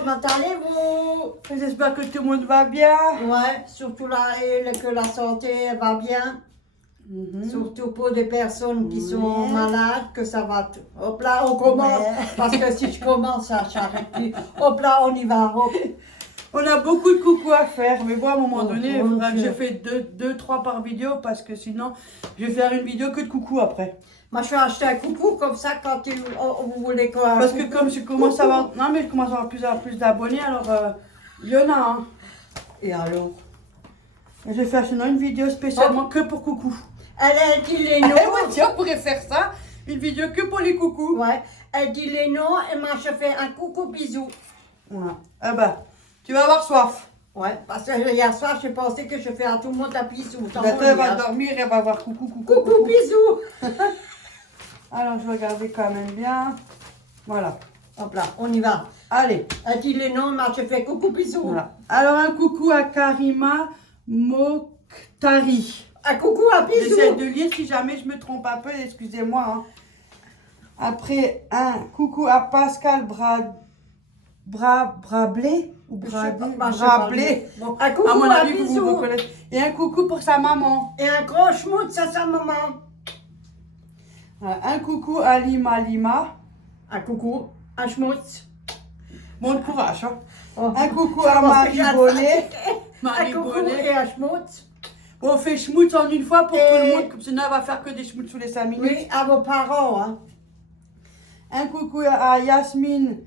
comment allez-vous? J'espère que tout le monde va bien. Ouais, surtout là, et que la santé va bien. Surtout pour des personnes qui sont malades, que ça va. Hop là, on commence. Parce que si je commence, ça s'arrête plus. Hop là, on y va. Hop. On a beaucoup de coucou à faire, mais bon, à un moment donné, il faudra que Dieu. je fasse 2-3 par vidéo parce que sinon, je vais faire une vidéo que de coucou après. Moi, je vais acheter un coucou comme ça quand vous voulez quoi. Parce que comme je commence à avoir, non mais je commence à avoir plus d'abonnés, alors il y en a un. Et alors? Je vais faire sinon une vidéo spécialement que pour coucou. Elle dit les noms. Eh ouais, tiens, on pourrait faire ça, une vidéo que pour les coucous. Ouais, elle dit les noms et moi je fais un coucou bisou. Voilà. Ah bah, tu vas avoir soif. Ouais, parce que hier soir, j'ai pensé que je fais à tout le monde un bisou. Maintenant, elle va dormir, elle va avoir coucou. Coucou bisou. Alors, je vais regarder quand même bien. Voilà. Hop là, on y va. Allez. Elle dit les noms, moi je fais coucou bisou. Voilà. Alors, un coucou à Karima Mokhtari. Un coucou, un bisou. J'essaie de lire si jamais je me trompe un peu, excusez-moi. Hein. Après, un coucou à Pascal Brablé ou Brablé. Bon, un coucou, À mon un avis, vous bisou. vous reconnaissez. Et un coucou pour sa maman. Et un gros schmout, ça, sa maman. Voilà. Un coucou à Lima. Un coucou, un schmout. Bon courage. Hein. Oh. Un coucou Je à pense que j'ai Marie un Bonnet. Un coucou et un schmout. On fait schmout en une fois pour Et- tout le monde, comme sinon elle va faire que des schmouts tous les 5 minutes. Oui, à vos parents, hein. Un coucou à Yasmine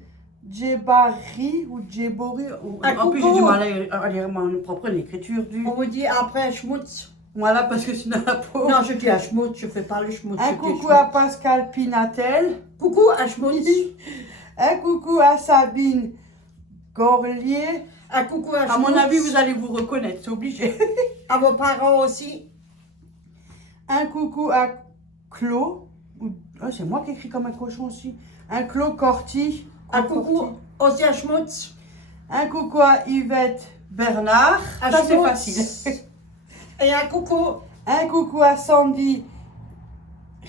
Djebari ou Djebori. Un En plus, j'ai coucou. du mal à lire mon propre l'écriture du. On vous dit après schmout. Voilà, parce que sinon la peau. Non, je dis un schmout, je fais pas le schmout. Un je dis coucou schmout. à Pascal Pinatel. Coucou, un schmout. Un coucou à Sabine Gorlier. Un coucou, un À mon schmout. avis, vous allez vous reconnaître, c'est obligé. À vos parents aussi. Un coucou à Clo. Oh, c'est moi qui écris comme un cochon aussi. Un Clo Corti. Un coucou aussi, un schmout. Un coucou à Yvette Bernard. Un Ça, c'est schmout. facile. Et un coucou. Un coucou à Sandy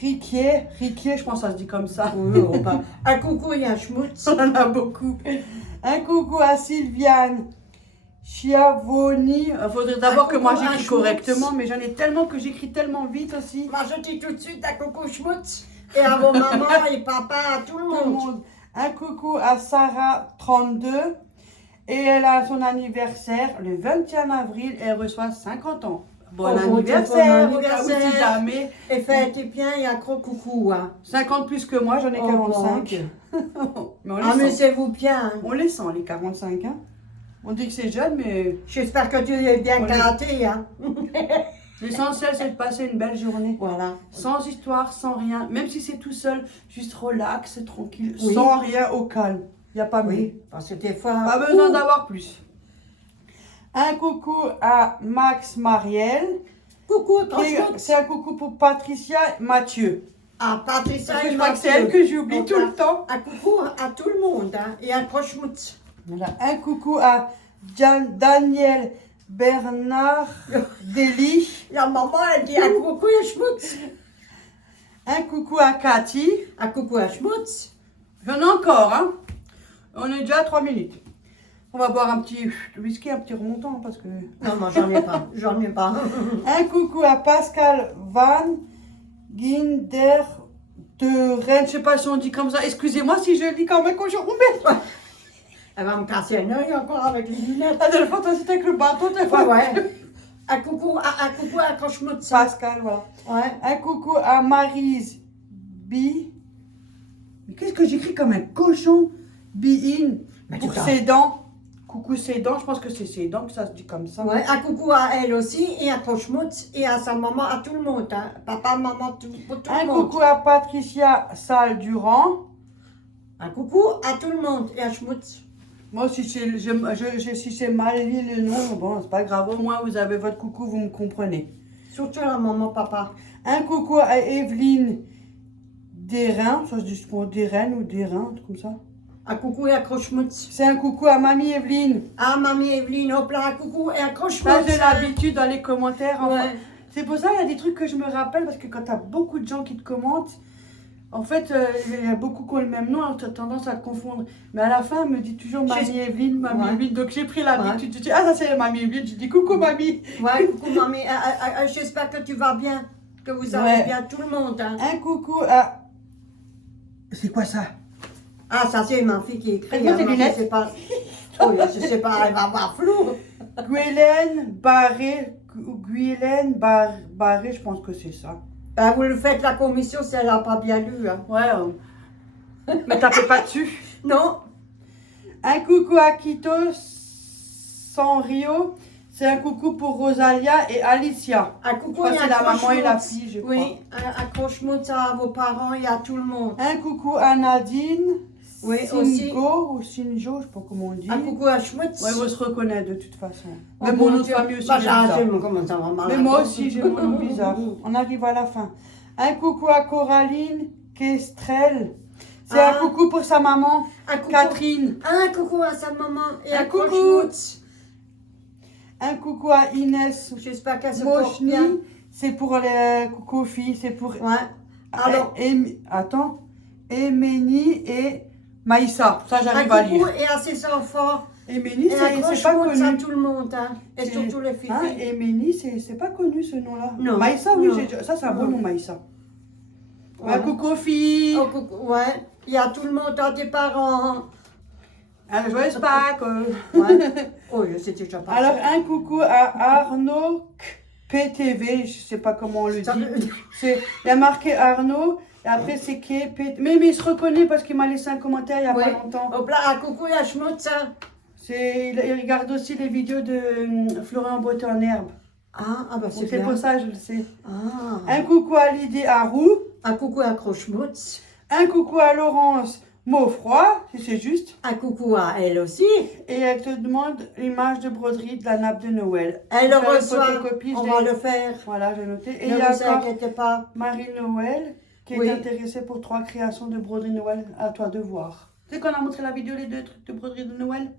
Riquier. Riquier, je pense que ça se dit comme ça. Un coucou et un schmout. On en a beaucoup. Un coucou à Sylviane Chiavoni. Il faudrait d'abord que moi coucou à j'écris Schmutz. correctement, mais j'en ai tellement que j'écris tellement vite aussi. Moi, je dis tout de suite un coucou schmout. Et à vos mamans et papa, à tout le Tout le monde. monde. Un coucou à Sarah 32. Et elle a son anniversaire le 21 avril et elle reçoit 50 ans. Bon Oh, anniversaire, bon au cas où si anniversaire. jamais. Et faites bien et un gros coucou. Hein. 50 plus que moi, j'en ai Oh, 45. bon. Mais on les sent. Amusez-vous bien. Hein. On les sent, les 45. Hein. On dit que c'est jeune, mais J'espère que tu es bien On les- gratté. Hein. l'essentiel, c'est de passer une belle journée. Voilà. Sans histoire, sans rien. Même si c'est tout seul, juste relax, tranquille, Oui. sans rien, au calme. Il n'y a pas mieux. Oui, parce que des fois. Pas besoin d'avoir plus. Un coucou à Max Mariel. Coucou, Qui est- tranchement. C'est un coucou pour Patricia et Mathieu. À Patricia Parce que et je crois que c'est Mathieu. elle que j'oublie Donc, tout le temps. Un coucou à tout le monde. Hein. Et un gros schmout. Voilà. Un coucou à Daniel Bernard Dely. La maman, elle dit un coucou et un schmout. Un coucou à Cathy. Un coucou à schmout. J'en ai encore, hein. On est déjà à 3 minutes. On va boire un petit whisky, un petit remontant parce que. Non, non, j'en ai pas. J'en ai pas. Un coucou à Pascal Van Ginder de Rennes. Je sais pas si on dit comme ça. Excusez-moi si je lis comme un cochon. Elle va me casser un œil encore avec les lunettes. La dernière fois, c'était avec le bateau. t'as Ouais, pas- ouais. Un coucou à un gros schmout. Pascal, voilà. Ouais. Un coucou à Maryse B. Mais qu'est-ce que j'écris comme un cochon? Be-in. Mais Pour tu ses dents. Coucou ses dents, je pense que c'est ses dents que ça se dit comme ça. Ouais, un coucou à elle aussi, et un gros schmout, et à sa maman, à tout le monde. Hein. Papa, maman, pour tout Un le monde. coucou à Patricia Salle-Durand. Un coucou à tout le monde, et un schmout. Moi, si c'est mal lu le nom, bon, c'est pas grave. Au moins, vous avez votre coucou, vous me comprenez. Surtout la maman, papa. Un coucou à Evelyne Desreins. Ça se dit pour Desreins ou Desreins, un truc comme ça. Un coucou et un gros schmout. C'est un coucou à Mamie Evelyne. Ah, mamie Evelyne, hop là, un coucou et un gros schmout. Ça, j'ai l'habitude dans les commentaires. Enfin, Ouais. c'est pour ça qu'il y a des trucs que je me rappelle, parce que quand t'as beaucoup de gens qui te commentent, En fait, il y a beaucoup qui ont le même nom, alors tu as tendance à te confondre. Mais à la fin, elle me dit toujours Mamie Evelyne, Mamie Evelyne. Donc j'ai pris l'habitude de dire, ah ça c'est Mamie Evelyne. Je dis coucou Mamie. Ouais, coucou mamie. J'espère que tu vas bien, que vous allez bien tout le monde. Hein. Un coucou à... C'est quoi ça? Ah, ça c'est ma fille qui écrit. Faites-moi des lunettes. Je sais pas. Oh, je sais pas, elle va avoir flou. Guylaine Barré, Barré, je pense que c'est ça. Ben, vous le faites la commission si elle n'a pas bien lu. Hein. Ouais, mais tapez pas dessus. Non. Un coucou à Quito San Rio. C'est un coucou pour Rosalia et Alicia. Un coucou c'est la maman et la fille, je crois. Oui, un croche-moute à vos parents et à tout le monde. Un coucou à Nadine. Oui, Singo, aussi. Ou Sinjo, je sais pas comment on dit. Un coucou à Schmutz. Ouais, vous se reconnaître de toute façon. Oh, Même mon nom de famille aussi. Bah, j'ai bizarre. comment ça va mal. Mais moi aussi, j'ai mon nom bizarre. On arrive à la fin. Un coucou à Coraline Kestrel. C'est un coucou pour sa maman, un coucou. Catherine. Un coucou à sa maman et un coucou. croche-moute. Un coucou à Inès J'espère qu'elle se porte Mochny. bien. C'est pour les coucou aux filles. C'est pour... Ouais. Alors, attends. Emeni et Maïssa. Ça, j'arrive un à coucou lire. et à ses enfants. Emeni, Et un c'est pas croche-moute à connu. tout le monde. Hein. Et surtout les filles. Hein, Emeni, c'est pas connu ce nom-là. Non. Maïssa, oui, Non. ça c'est un bon nom, Maïssa. Ouais. Un coucou aux filles. Oh, coucou, ouais. Il y a tout le monde, à tes parents. Un joyeux Pâques. Ouais. Oh, je sais déjà pas. Alors, un coucou à Arnaud PTV, je sais pas comment on le dit. Il y a marqué Arnaud, et après c'est qui mais il se reconnaît parce qu'il m'a laissé un commentaire il y a pas longtemps. Hop là, un coucou à Schmutz. Il regarde aussi les vidéos de Florian Beauté en herbe. Ah bah c'est C'est bien. pour ça, je le sais. Ah. Un coucou à Lydie Harou. Un coucou à Croche-Moutz. Un coucou à Laurence Maufroy, si c'est juste. Un coucou à elle aussi. Et elle te demande l'image de broderie de la nappe de Noël. Elle le Faire une reçoit. photocopie, On je va l'ai- le faire. Voilà, j'ai noté. Et il Ne y a vous encore inquiétez pas. Marie-Noël qui Oui. est intéressée pour 3 créations de broderie de Noël. À toi de voir. Tu sais qu'on a montré la vidéo, les 2 trucs de broderie de Noël?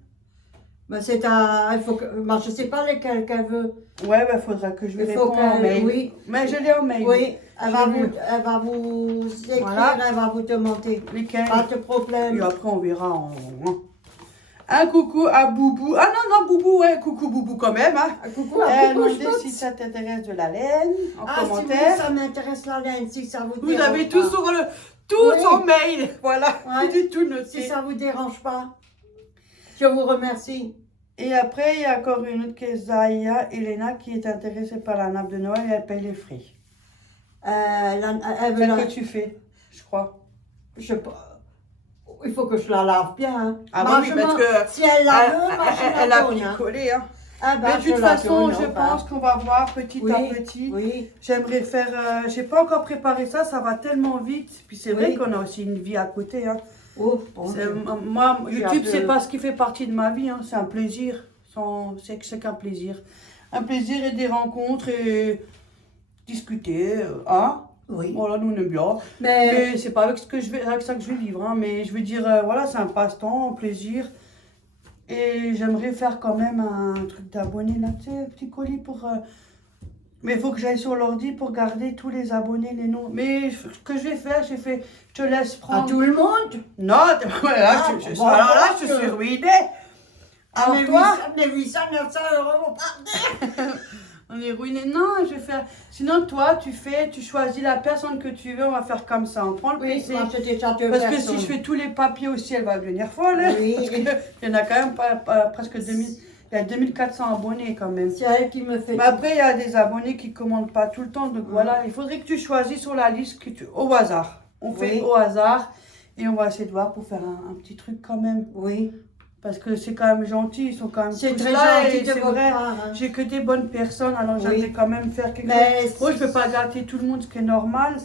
Mais c'est un. Il faut que. Moi, je sais pas lesquels qu'elle veut. Ouais, il faudra que je lui Il faut réponde en mail. Oui. Mais je l'ai en mail. Oui. Elle J'ai va vous écrire, Voilà. elle va vous demander. Lesquels? Pas de problème. Et après, on verra. Un coucou à Boubou. Ah non, Boubou, ouais, coucou Boubou quand même. Hein. Un coucou à Elle Boubou demandait Schmutz. si ça t'intéresse de la laine en Ah, si commentaire. vous, ça m'intéresse la laine, si ça vous Vous dérange avez pas. tout sur le tout Oui. son mail. Voilà, Ouais. du tout noté. Si ça vous dérange pas, je vous remercie. Et après, il y a encore une autre qui est Zaya Elena qui est intéressée par la nappe de Noël et elle paye les frais. Elle veut Celle la- que tu fais, je crois. je sais pas. Il faut que je la lave bien. Hein. Ah Moi, oui, je parce m'en- que si elle la veut, moi, je elle la a donne. Hein. picolé. Hein. Ah, bah, Mais de toute je la façon, donne, je enfin. pense qu'on va voir petit Oui, à petit. Oui. J'aimerais faire. J'ai pas encore préparé ça, ça va tellement vite. Puis c'est vrai Oui. qu'on a aussi une vie à côté. Hein. Oh, bon, Moi, J'ai YouTube, un peu- c'est pas ce qui fait partie de ma vie. Hein. C'est un plaisir. C'est qu'un plaisir. Un plaisir et des rencontres et discuter. Hein. oui. Voilà, nous on aime bien. Mais, Mais c'est pas avec, avec ça que je vais vivre. Hein. Mais je veux dire, voilà, c'est un passe-temps, un plaisir. Et j'aimerais faire quand même un truc d'abonnés là, tu sais, un petit colis pour. Mais il faut que j'aille sur l'ordi pour garder tous les abonnés, les noms. Mais ce que je vais faire, je te laisse à prendre. tout le monde. Non, là, bon, alors là, parce je que- suis ruinée. Alors mais toi, les 800, 900 euros, partez. On est ruiné. Non, je vais faire. Sinon, toi, tu choisis la personne que tu veux. On va faire comme ça. On prend le Oui, PC. moi, c'était déjà 2 Parce que personnes. si je fais tous les papiers aussi, elle va devenir folle. hein. Oui. Parce que il y en a quand même presque 2000. Il y a 2400 abonnés quand même. C'est elle qui me fait. Mais après, il y a des abonnés qui ne commandent pas tout le temps. Donc voilà, il faudrait que tu choisisses sur la liste au hasard. On fait Oui. au hasard. Et on va essayer de voir pour faire un petit truc quand même. Oui. Parce que c'est quand même gentil. Ils sont quand même C'est tous très là. gentil Et de c'est votre vrai. part. Hein. J'ai que des bonnes personnes, alors Oui. j'aimerais quand même faire quelque Mais chose. Moi, je ne peux pas gâter tout le monde, ce qui est normal,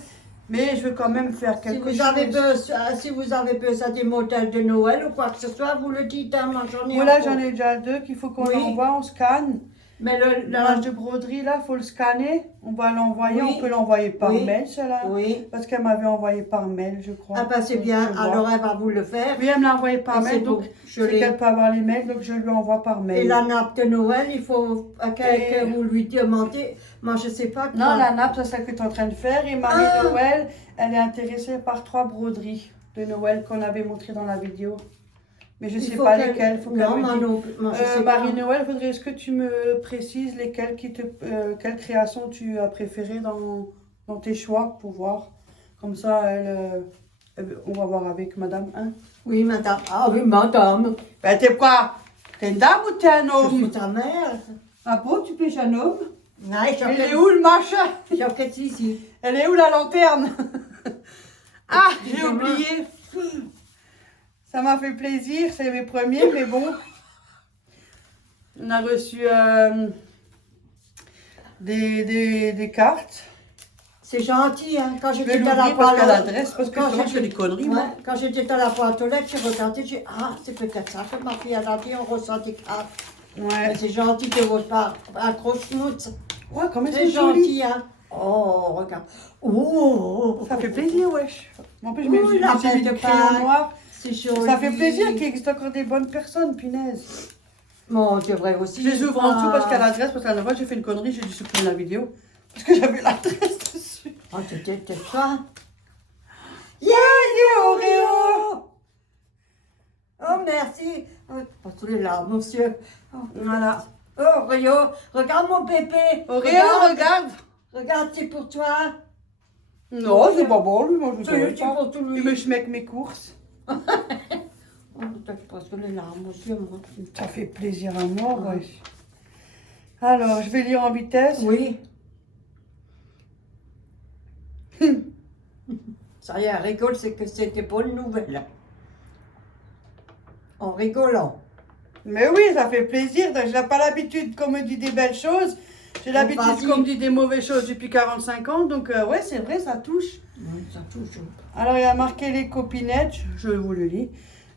mais je veux quand même faire Si quelque vous, chose. si vous avez besoin des modèles de Noël ou quoi que ce soit, vous le dites. Hein, moi, j'en ai Voilà, encore. j'en ai déjà 2 qu'il faut qu'on Oui. envoie, on scanne. Mais L'image de broderie, là, il faut le scanner. On va l'envoyer. Oui. On peut l'envoyer par Oui. mail, celle-là. Oui. Parce qu'elle m'avait envoyé par mail, je crois. Ah ben c'est Donc, bien, je vois. alors elle va vous le faire. Oui, elle me l'a envoyé par Et mail. c'est Donc, beau. Je c'est l'ai. qu'elle peut avoir les mails, donc je lui envoie par mail. Et la nappe de Noël, il faut que Et- vous lui demandez. Moi, je sais pas quoi. Non, la nappe, c'est celle que tu es en train de faire. Et Marie-Noël, elle est intéressée par 3 broderies de Noël qu'on avait montrées dans la vidéo. Mais je ne Il sais faut pas qu'elle- lesquelles. Faut qu'elle Non, me moi dise. non plus. Moi, je sais pas. Marie-Noël, est-ce que tu me précises lesquelles quelle création tu as préférée dans tes choix pour voir? Comme ça, on va voir avec madame. Hein? Oui, madame. Ah oui, madame. Ben, t'es quoi? T'es une dame ou t'es un Je homme? suis ta mère. Ah bon, tu pêches un homme? Non, Elle est où le machin? J'apprête ici. Elle est où la lanterne? Ah, j'ai Excusez-moi. oublié. Ça m'a fait plaisir, c'est mes premiers, mais bon. On a reçu des cartes. C'est gentil, hein. Quand Je vais j'étais à la l'ouvrir parce qu'à boîte l'adresse, parce que quand souvent je fais des conneries, moi. Ouais, quand j'étais à la boîte aux lettres, j'ai regardé, j'ai dit, ah, c'est peut-être ça que ma fille a dit, on reçoit des cartes. Ouais. Mais c'est gentil de votre part. Accroche-nous. Ouais, comme Très c'est joli. gentil, hein. Oh, regarde. Oh, Ça fait plaisir, wesh. En plus, je Ouh, la j'ai mis bête du de crayon Pâques. noir. c'est joli. Ça fait plaisir qu'il existe encore des bonnes personnes, punaise. Bon, on devrait aussi. Je les ouvre en dessous parce qu'à l'adresse, parce qu'à la fois j'ai fait une connerie, j'ai dû supprimer la vidéo. Parce que j'avais l'adresse dessus. Oh, t'es toi. Yeah, Oreo! Oh, merci. Oh, tous les larmes, monsieur. Oh, Voilà. oh, Rio, regarde mon bébé. Oreo, regarde! Regarde, c'est pour toi. Non, c'est pas bon, lui, moi je C'est sais pas. pour tout lui. Il me schmecke mes courses. Oh, t'as presque les larmes, monsieur, moi. Ça fait plaisir à moi, wesh. Alors, je vais lire en vitesse. Oui. Ça y est, elle rigole, c'est que c'était bonne nouvelle. En rigolant. Mais oui, ça fait plaisir. Je n'ai pas l'habitude qu'on me dit des belles choses. J'ai l'habitude vas-y. qu'on me dit des mauvaises choses depuis 45 ans. Donc, ouais, c'est vrai, ça touche. Oui, ça touche. Alors, il y a marqué les copinettes. Je vous le lis.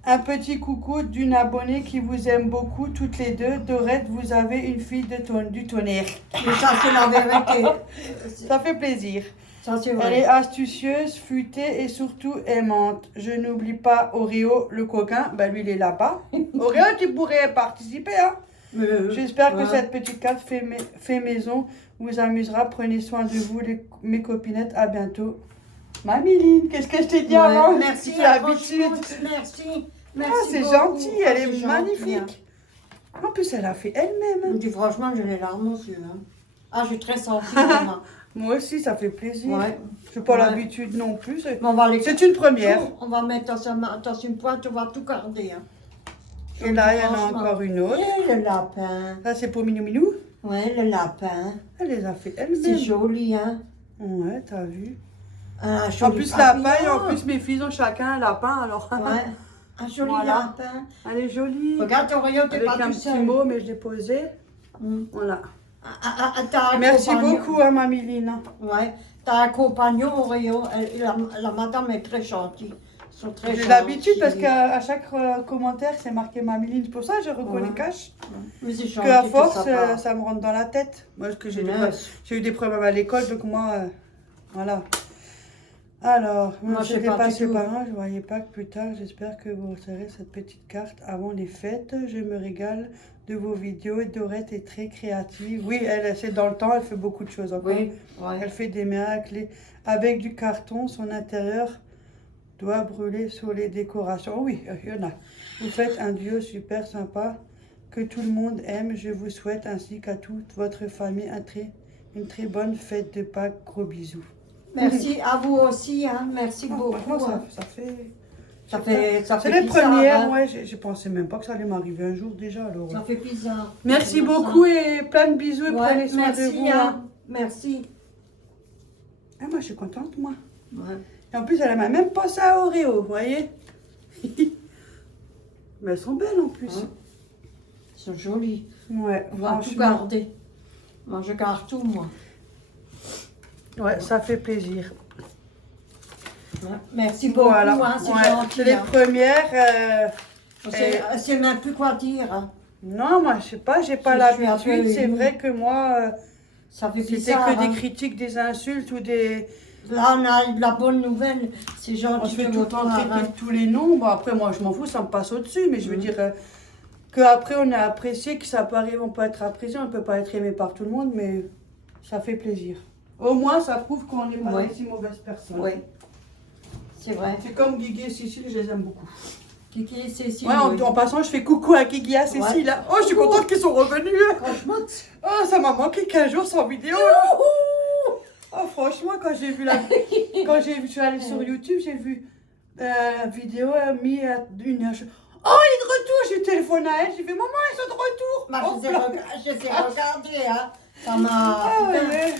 Un petit coucou d'une abonnée qui vous aime beaucoup, toutes les deux. Dorette, vous avez une fille du tonnerre. Mais ça, c'est la vérité. Ça fait plaisir. Ça, c'est Elle vrai. est astucieuse, futée et surtout aimante. Je n'oublie pas Oreo, le coquin. Ben, lui, il est là-bas. Oreo, tu pourrais participer, hein? J'espère que ouais. cette petite carte fait maison vous amusera. Prenez soin de vous, mes copinettes. À bientôt. Mamiline, qu'est-ce que je t'ai dit Ouais, avant? merci, Tu as l'habitude. franchement, merci. Ah, Merci c'est beaucoup. gentil, elle Ah, est c'est gentil, magnifique. En plus, elle a fait elle-même. hein. hein. Je dis franchement, j'ai les larmes aux yeux. Hein. Ah, je suis très sensible. Moi. Moi aussi, ça fait plaisir. Ouais. Je n'ai pas Ouais. l'habitude non plus. Mais on va les... C'est une première. On va mettre dans une pointe, on va tout garder. Hein. Et là, il y en a Franchement. encore une autre. Et le lapin. Ça, c'est pour Minou Minou. Ouais, le lapin. Elle les a fait C'est elle-même. joli, hein. Ouais, t'as vu. Un En joli plus, papillon. lapin, et en plus, mes filles ont chacun un lapin, alors. Ouais, un joli Voilà. lapin. Elle est jolie. Regarde, Oreo, t'es Avec pas un tout petit seul. mot, mais je l'ai posé. Mm. Voilà. T'as un Merci compagnon. beaucoup à Mamiline. Ouais, t'as un compagnon, Oreo. La madame est très gentille. Ils sont très J'ai gentils. l'habitude parce qu'à chaque commentaire, c'est marqué Mamiline. C'est pour ça que je reconnais Ouais. cash. Mais c'est Parce gentil qu'à de force, sa part. ça me rentre dans la tête. Moi, parce que Punaise. j'ai eu des problèmes à l'école, donc moi, voilà. Alors, Moi, je sais j'étais pas passée du tout. par là, je ne voyais pas que plus tard. J'espère que vous recevrez cette petite carte avant les fêtes. Je me régale de vos vidéos. Dorette est très créative. Oui, c'est dans le temps, elle fait beaucoup de choses encore. Oui, ouais. Elle fait des miracles. Avec du carton, son intérieur doit brûler sur les décorations. Oui, il y en a. Vous faites un duo super sympa que tout le monde aime. Je vous souhaite ainsi qu'à toute votre famille une très bonne fête de Pâques. Gros bisous. Merci à vous aussi, hein. Merci beaucoup. Franchement, hein. ça fait... Ça C'est fait les bizarre, premières, hein. ouais. J'ai pensé même pas que ça allait m'arriver un jour déjà. Alors. Ça fait bizarre. Merci C'est beaucoup et plein de bisous et ça. prenez Ouais, soin de merci, vous. hein. hein. Merci. Ah, moi, je suis contente, moi. Ouais. Et en plus, elle m'a même pensé à Oreo, vous voyez. Mais elles sont belles en plus. Hein. Ils sont jolis. Ouais, On va tout franchement. garder. Moi, je garde tout, moi. Ouais, ça fait plaisir. Ouais. Merci beaucoup, Voilà. hein. C'est Ouais, gentil. c'est les hein. premières. Je sais même plus quoi dire. Hein. Non, moi, je sais pas, j'ai pas Je suis un l'habitude. peu C'est émue. vrai que moi, Ça fait c'était bizarre. que des Hein. critiques, des insultes ou des... Là, on a de la bonne nouvelle. C'est On gentil se fait de tout le votre temps part. traiter Hein. de tous les noms. Bon, après, moi, je m'en fous, ça me passe au-dessus. Mais je veux Mhm. dire qu'après, on est apprécié, que ça peut arriver, on peut être apprécié, on peut pas être aimé par tout le monde, mais ça fait plaisir. Au moins, ça prouve qu'on n'est pas Ouais. des si mauvaises personnes. Oui, c'est vrai. C'est comme Guigui et Cécile, je les aime beaucoup. Kiki et Cécile. Ouais, oui. en passant, je fais coucou à Guigui et à Cécile. Là. Oh, je suis contente qu'ils sont revenus. Franchement, Oh, ça m'a manqué 15 jours sans vidéo. Oh, franchement, quand j'ai vu je suis allée sur YouTube, j'ai vu la vidéo mis à 1 heure. Oh, il est de retour. J'ai téléphoné à elle. J'ai fait, maman, ils sont de retour. bah, Oh, je sais regarder. Hein. Ça m'a. ah, putain, ouais.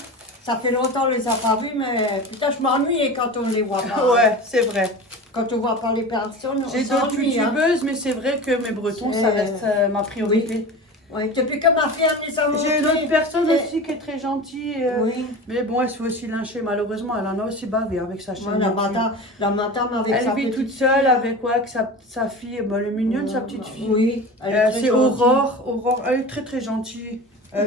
ça fait longtemps qu'on les a pas vus, mais putain, je m'ennuie quand on les voit pas. Ouais, c'est vrai. Quand on voit pas les personnes, on J'ai d'autres s'ennuie. Hein. youtubeuses, mais c'est vrai que mes Bretons, ça reste ma priorité. Oui, depuis que ma fille me les a montrés. J'ai une autre personne Et- aussi qui est très gentille. Oui, Mais bon, elle se fait aussi lyncher, malheureusement. Elle en a aussi bavé avec sa chaîne. moi, YouTube. la madame avec Elle sa vit petite toute fille, seule là. avec quoi, avec sa fille. Bon, elle est mignonne, sa petite fille. Oui, elle est très C'est gentille. Aurore, elle est très très gentille. Oui,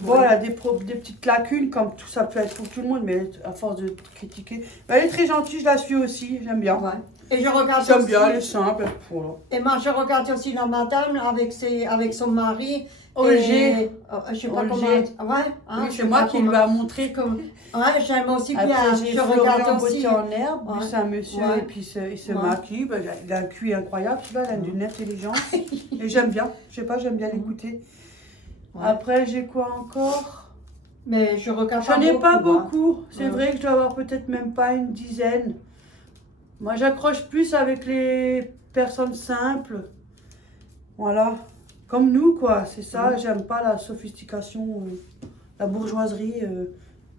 Bon, oui. elle a des petites lacunes, comme tout ça peut être pour tout le monde, mais à force de critiquer. Mais elle est très gentille, je la suis aussi, j'aime bien. Ouais. Et je regarde J'aime aussi, bien, elle est simple. Voilà. et moi je regarde aussi la madame avec son mari. Olger. Et, je sais pas Olger. comment. Ouais, hein, Oui, je c'est sais moi pas qui comment- lui a montré. Ouais, j'aime aussi bien. Après, j'ai Je Florian regarde aussi. Beauté en herbe, Ouais. lui, c'est un monsieur, Ouais. et puis il se Ouais. maquille. Ben, il a un QI incroyable, celui-là, il a d'une intelligence. Et j'aime bien, je sais pas, j'aime bien l'écouter. Ouais. Après, j'ai quoi encore? Mais je regarde J'en ai pas hein. beaucoup. C'est Ouais. vrai que je dois avoir peut-être même pas une dizaine. Moi, j'accroche plus avec les personnes simples. Voilà. Comme nous, quoi. C'est ça, j'aime pas la sophistication, la bourgeoiserie,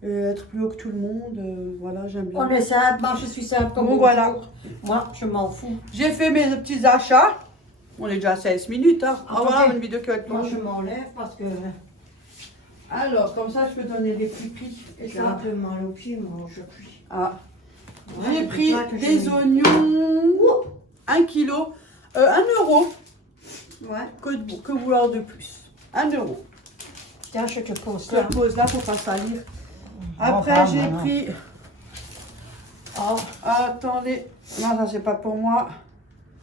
être plus haut que tout le monde. Voilà, j'aime bien. On est simple, moi je suis simple comme Bon, vous. voilà. Moi, je m'en fous. J'ai fait mes petits achats. On est déjà à 16 minutes. Hein. Ah, Ok. voilà, une vidéo qui va être Moi, longue. je m'enlève parce que Alors, comme ça, je peux donner des petits prix. Et j'ai un ça. peu mal au pied, moi, aujourd'hui. Ah. Ouais, J'ai c'est pris ça que des j'ai- oignons, 1 kilo, 1 euro. Ouais. Que vouloir de plus? 1 euro. Tiens, je te pose Je là. le pose là pour pas salir. Après, Enfin, j'ai voilà. pris. Oh, Attendez. Non, ça, c'est pas pour moi.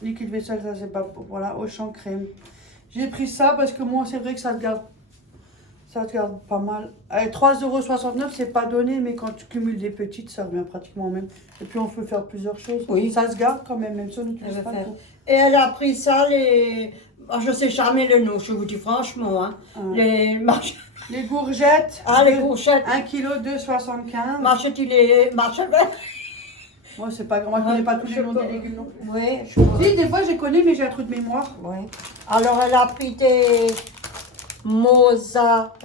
Liquide vaisselle, ça, c'est pas pour. Voilà, Auchan crème. J'ai pris ça parce que moi, c'est vrai que ça te garde. Ça te garde pas mal. Allez, 3,69 €, c'est pas donné, mais quand tu cumules des petites, ça revient pratiquement au même. Et puis, on peut faire plusieurs choses. Oui. Ça se garde quand même si on elle n'utilise va pas faire. tout. Et elle a pris ça, les. Ah, je sais jamais le nom, je vous dis franchement. Hein. Ah. Les Les courgettes. Ah, les courgettes. 1 kg, 2,75 €. Machette, il est. Machette. Moi, c'est pas grave. Moi, je connais pas tous les noms des légumes non plus. Oui, je crois. Si, des fois, je les connais, mais j'ai un trou de mémoire. Oui. Alors, elle a pris des.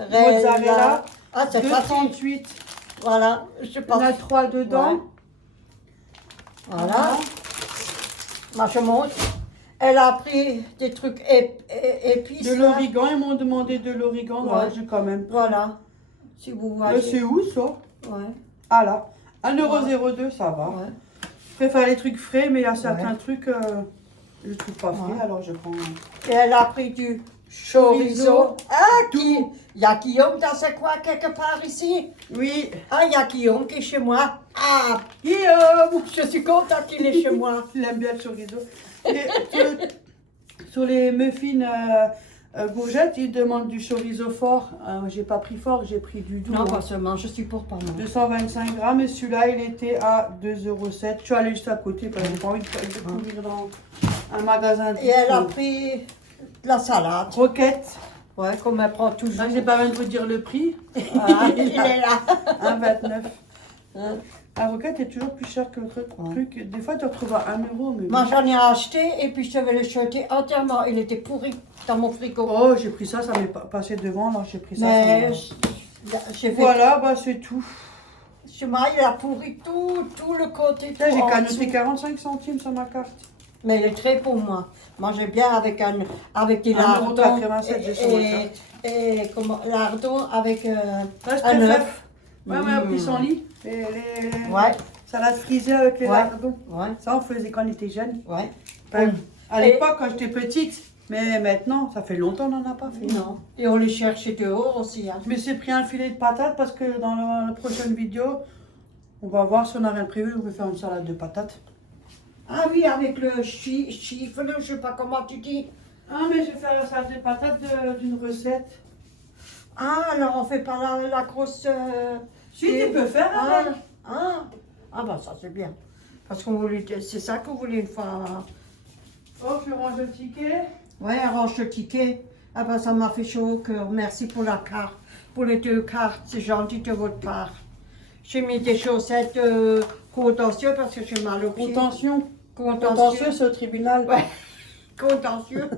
Mozzarella. Ah, c'est facile. 2,38 €. Voilà, je sais Il y en pas. a 3 dedans. Ouais. Voilà. Moi, je montre. Elle a pris des trucs épices. De l'origan, ils m'ont demandé de l'origan. Ouais. J'ai quand même. Voilà. Si vous voyez. Mais c'est où ça? Ouais. Ah là. 1,02 €, ça va. Ouais. Je préfère les trucs frais, mais il y a certains trucs, les trucs pas frais, Ouais. alors je prends. Et elle a pris du chorizo. Ah, qui? Il y a Guillaume dans ce coin quelque part ici. Oui, Ah, il y a Guillaume qui est chez moi. Ah, Guillaume! je suis contente qu'il est chez moi. Il aime bien le chorizo. Et sur les muffins courgettes, ils demandent du chorizo fort. J'ai pas pris fort, j'ai pris du doux. Non, hein. pas seulement, je suis pour pas moi. 225 grammes, et celui-là, il était à 2,07 €. Je suis allée juste à côté parce que j'ai pas envie de courir dans un magasin. Et elle a pris de la salade. Roquette. Ouais, comme elle prend toujours. Là, j'ai pas besoin de vous dire le prix. Ah, il est là. 1,29 €. Hein. La roquette est toujours plus chère que l'autre truc. Des fois, tu retrouves à 1 €. Mais Moi, j'en ai acheté et puis je devais le jeter entièrement. Il était pourri dans mon frigo. oh, j'ai pris ça, ça m'est passé devant. Alors, j'ai pris ça. Mais ça j'ai fait. voilà, bah, c'est tout. Chez moi, il a pourri tout le côté. Là, tout j'ai en canoté dessous. 45 centimes sur ma carte. Mais il est très pour moi. Mangez bien avec des 1,87 lardons. €, j'ai sur ma carte. Et comment, lardons avec Là, je un préfère. œuf. Ouais, ouais, un pissenlit. Les Ouais, salades frisées avec les Ouais. lardons. ouais, Ça, on faisait quand on était jeunes. ouais. Ben, À l'époque, quand j'étais petite. Mais maintenant, ça fait longtemps qu'on n'en a pas fait. Non. Et on les cherchait dehors aussi. Hein. Je me suis pris un filet de patates parce que dans la prochaine vidéo, on va voir si on n'a rien prévu. On va faire une salade de patates. Ah oui, avec le chiffre, je sais pas comment tu dis. Ah, mais je vais faire la salade de patates d'une recette. Ah, alors on fait pas la grosse... Si, tu peux faire avec. Bah ça c'est bien. Parce qu'on voulait... C'est ça qu'on voulait une fois... Oh, je range le ticket. Ouais, arrange le ticket. Ah bah ça m'a fait chaud au cœur. Merci pour la carte. Pour les 2 cartes, c'est gentil de votre part. J'ai mis des chaussettes contentieux parce que j'ai mal au pied. Contentieux. Contentieux, c'est au tribunal. Ouais. Contentieux.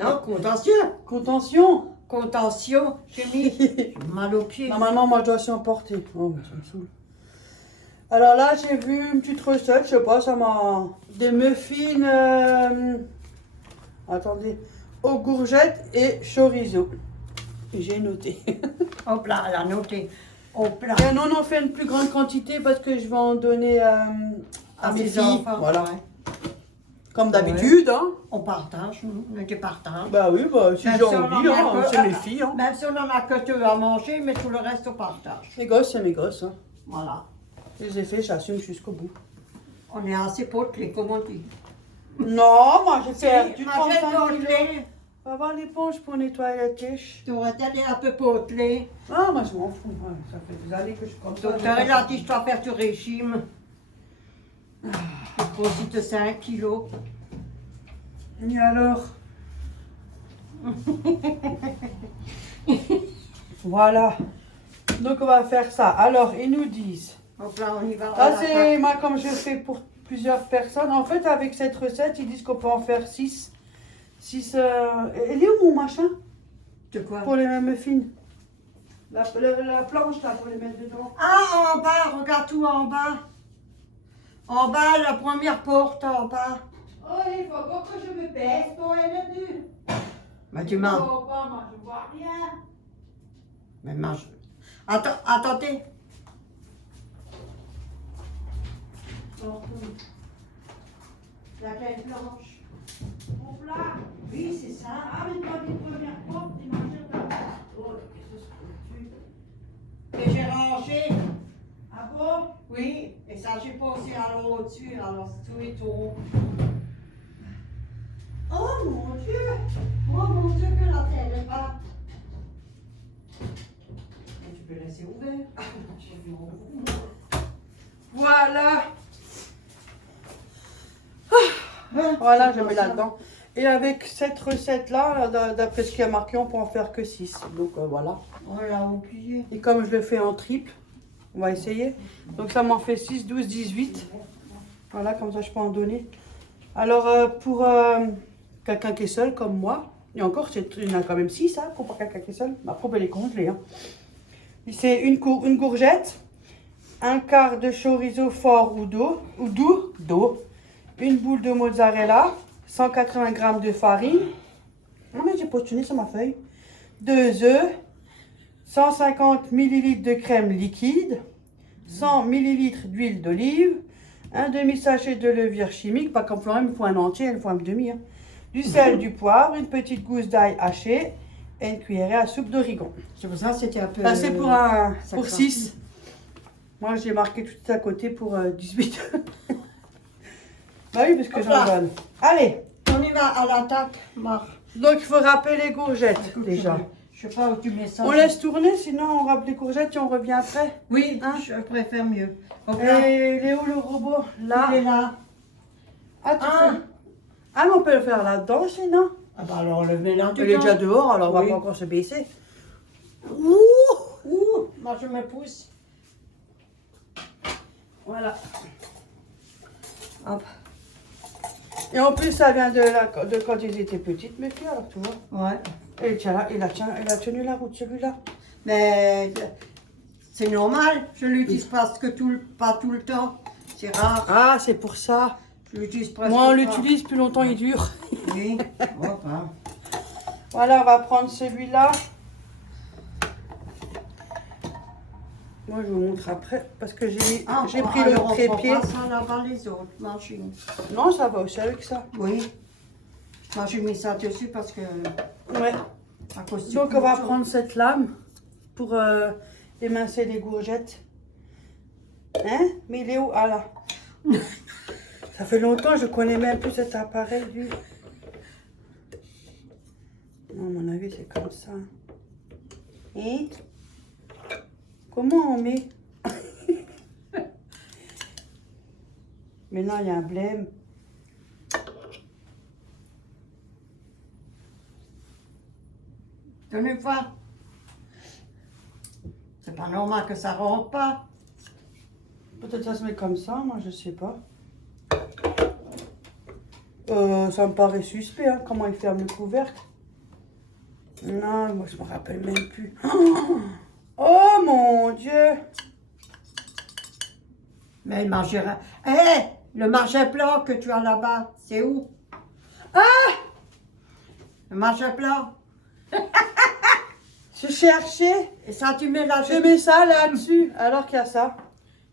Non, contentieux. Contention. Contentieux. J'ai mis mal au pied. Normalement, moi, je dois s'y emporter. Oh, mais ça me saoule. Alors là, j'ai vu une petite recette, je sais pas, ça m'a... Des muffins, attendez, aux courgettes et chorizo. J'ai noté. Hop là, elle a noté. Hop là. Et non, on en fait une plus grande quantité parce que je vais en donner à mes mes filles. enfants. Voilà. Ouais. Comme d'habitude, hein. On partage, on était partage. Bah oui, bah si Même j'ai si on envie, en a hein, que- c'est mes filles, hein. Même si on en a que 2 à manger, mais tout le reste on partage. Mes gosses, c'est mes gosses, hein. Voilà. Je les ai fait, j'assume jusqu'au bout. On est assez potelés, comme on dit. Non, moi j'ai fait du Moi, j'ai 35 kilos. potelé. On va voir l'éponge pour nettoyer la quiche. Tu aurais été un peu potelé. Ah, moi je m'en fous. Ouais, ça fait des années que je suis comme Le ça. docteur, il a dit, je dois faire du régime. Je grossis de 5 kilos. Et alors voilà. Donc on va faire ça. Alors, ils nous disent. Donc là, on y va. Ah, c'est moi comme je fais pour plusieurs personnes. En fait, avec cette recette, ils disent qu'on peut en faire 6. 6. Elle est où mon machin? De quoi? Pour les muffins. La planche là pour les mettre dedans. Ah, en bas, regarde tout en bas. En bas, la première porte en bas. Oh, il faut encore que je me baisse pour être nu. Mais tu m'as. Oh, pas, moi je vois rien. Mais mange. Attends, attendez. Laquelle planche? Mon plat. Oui, c'est ça. Ah, mais pas une première porte, t'imagines là. Oh, qu'est-ce que c'est? Et j'ai rangé. Ah bon? Oui, et ça, j'ai passé à l'eau au-dessus, alors tout est tout haut. Oh mon Dieu! Oh mon Dieu, que la terre est pas. Mais tu peux laisser ouvert. J'ai vu en haut. Voilà! Voilà, je mets là-dedans. Et avec cette recette-là, d'après ce qui a marqué, on peut en faire que 6. Donc voilà. On l'a oublié. Et comme je le fais en triple, on va essayer. Donc ça m'en fait 6, 12, 18. Voilà, comme ça je peux en donner. Alors pour quelqu'un qui est seul comme moi, et encore, il y en a quand même 6 hein, pour quelqu'un qui est seul. Après, on peut les congeler. Hein. C'est une courgette, un quart de chorizo fort ou doux, une boule de mozzarella, 180 g de farine. Ah mais j'ai postulé sur ma feuille. 2 œufs, 150 ml de crème liquide, 100 ml d'huile d'olive, un demi-sachet de levure chimique, pas comme Florent, il me faut un entier, il me faut un demi. Hein. Du sel, du poivre, une petite gousse d'ail haché et une cuillerée à soupe d'origan. C'est pour ça que c'était un peu. Ça c'est pour 6. Moi j'ai marqué tout à côté pour 18. Bah oui, parce que Hop j'en là. donne. Allez, On y va à l'attaque, Marc. donc il faut râper les courgettes Écoute, déjà. Je sais pas où tu mets ça. On laisse tourner, sinon on râpe les courgettes et on revient après. Oui, Hein? je préfère mieux. Donc là, Et il est où le robot? il est Là. là. Ah, tu Ah. fais- Ah, mais on peut le faire là-dedans sinon. Ah bah alors on le met là. Il est déjà dehors, alors on Oui. va pas encore se baisser. Ouh, moi je me pousse. Voilà. Hop. Et en plus, ça vient de quand ils étaient petites, mes filles, alors tu vois. Ouais. Et tiens là, il a tenu la route, celui-là. Mais c'est normal, je l'utilise presque pas tout le temps. C'est rare, Ah, c'est pour ça. je l'utilise presque Moi, on pas. l'utilise, plus longtemps il dure. Oui, hop, hein. Voilà, on va prendre celui-là. Moi, je vous montre après, parce que j'ai Ah, pris alors le on trépied. prend pas ça là-bas les autres machines. Non, ça va aussi avec ça. Oui. Moi, j'ai mis ça dessus parce que... Ouais. À cause du Donc on va couteau. prendre cette lame pour émincer les courgettes. Hein? Mais il est où? Ah là. Ça fait longtemps, je connais même plus cet appareil, lui. Non, à mon avis, c'est comme ça. Et comment on met? Mais non, il y a un blême. Tenez pas. C'est pas normal que ça rentre pas. Peut-être ça se met comme ça, moi je sais pas. Ça me paraît suspect, hein, comment il ferme le couvercle. Non, moi je me rappelle même plus. Oh mon Dieu! Mais le margera... Hé, le marché plat que tu as là-bas, c'est où? Ah! Le marché plat. Je cherchais. Et ça, tu mets là Je mets ça là-dessus, alors qu'il y a ça.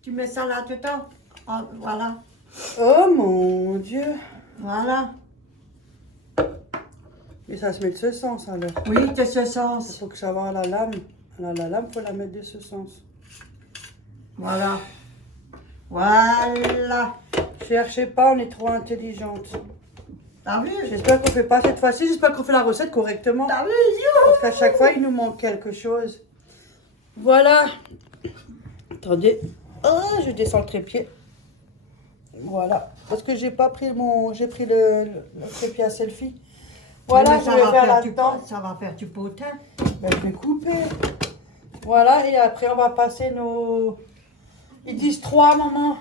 Tu mets ça là-dedans. Ah, voilà. Oh mon Dieu! Voilà. Mais ça se met de ce sens alors. Oui, de ce Il sens. faut que ça va à la lame. La lame, il faut la mettre de ce sens. Voilà. Voilà. Cherchez pas, on est trop intelligente. T'as vu? J'espère qu'on fait pas cette fois-ci, j'espère qu'on fait la recette correctement. T'as vu? Parce qu'à chaque fois, il nous manque quelque chose. Voilà. Attendez. Oh, je descends le trépied. Voilà. Parce que j'ai pas pris mon... J'ai pris le trépied à selfie. Voilà, Mais je ça vais va faire faire là-dedans. ça va faire du potin. Ben, je vais couper. Voilà, et après, on va passer nos... Ils disent 3, maman.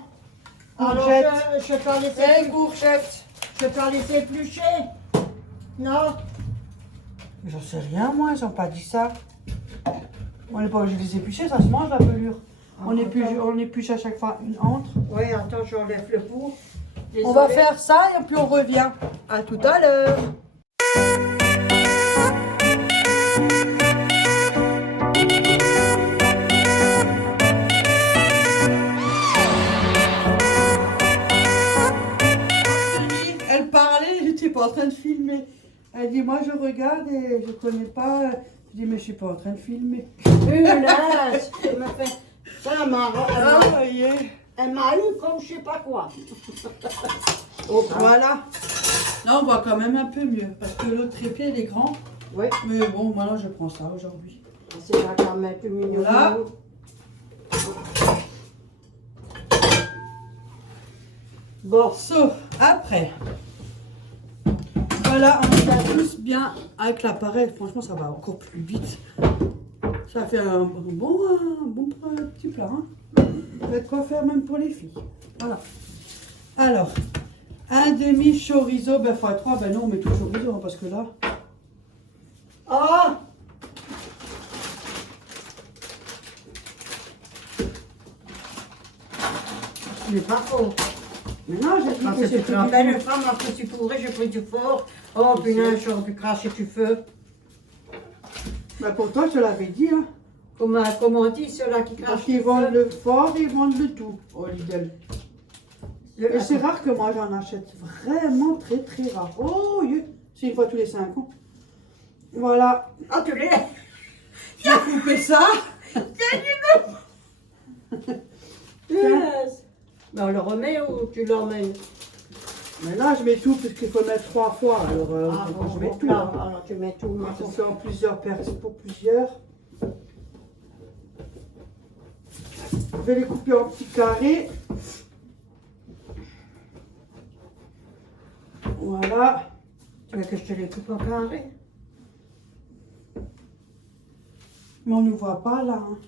Alors, Courgettes. je peux laisser... Courgettes. Je peux laisser éplucher. Non? J'en sais rien, moi, ils n'ont pas dit ça. On n'est pas obligé de les éplucher, ça se mange la pelure. On épluche à chaque fois une entre. Oui, attends, j'enlève le bout. On va Désolée. faire ça et puis on revient. À tout à l'heure. Elle parlait, j'étais pas en train de filmer. Elle dit, moi je regarde et je connais pas. Je dis, mais je suis pas en train de filmer. Punaise, elle m'a fait... Ça m'a... Ah, yeah. Elle m'a eu comme je sais pas quoi. Oh, voilà. Là, on voit quand même un peu mieux parce que l'autre trépied, il est grand. Oui. Mais bon, maintenant, je prends ça aujourd'hui. C'est là quand même plus mignon. Voilà. Bon. So, après. Voilà, on regarde tous bien avec l'appareil. Franchement, ça va encore plus vite. Ça fait un bon petit plat. Hein. Ça va être quoi faire même pour les filles. Voilà. Alors, un demi chorizo, ben fois 3, ben non, on met tout le chorizo hein, parce que là. Ah! C'est pas faux. Mais non, j'ai dit Parce que que tu te c'était rappelles du- une fois, moi, que tu pourrais, j'ai pris du fort. Oh, punaise, j'aurais pu cracher du feu. Ben pour toi, je te l'avais dit. Hein. Comment on dit, ceux-là qui Parce crachent qu'ils du vendent feu? le fort et ils vendent le tout au Lidl. Et c'est rare que moi j'en achète vraiment très très rare. Oh, c'est une fois tous les 5 ans. Voilà. Ah, tu l'es? J'ai coupé ça. Punaise. Mais on le remet ou tu l'emmènes? Mais là je mets tout parce qu'il faut mettre 3 fois. Alors Ah, je mets bon, tout. là, Hein. alors tu mets tout. C'est en plusieurs personnes pour plusieurs. Je vais les couper en petits carrés. Voilà. Tu veux que je te les coupe en carré? Mais on ne voit pas là. Hein.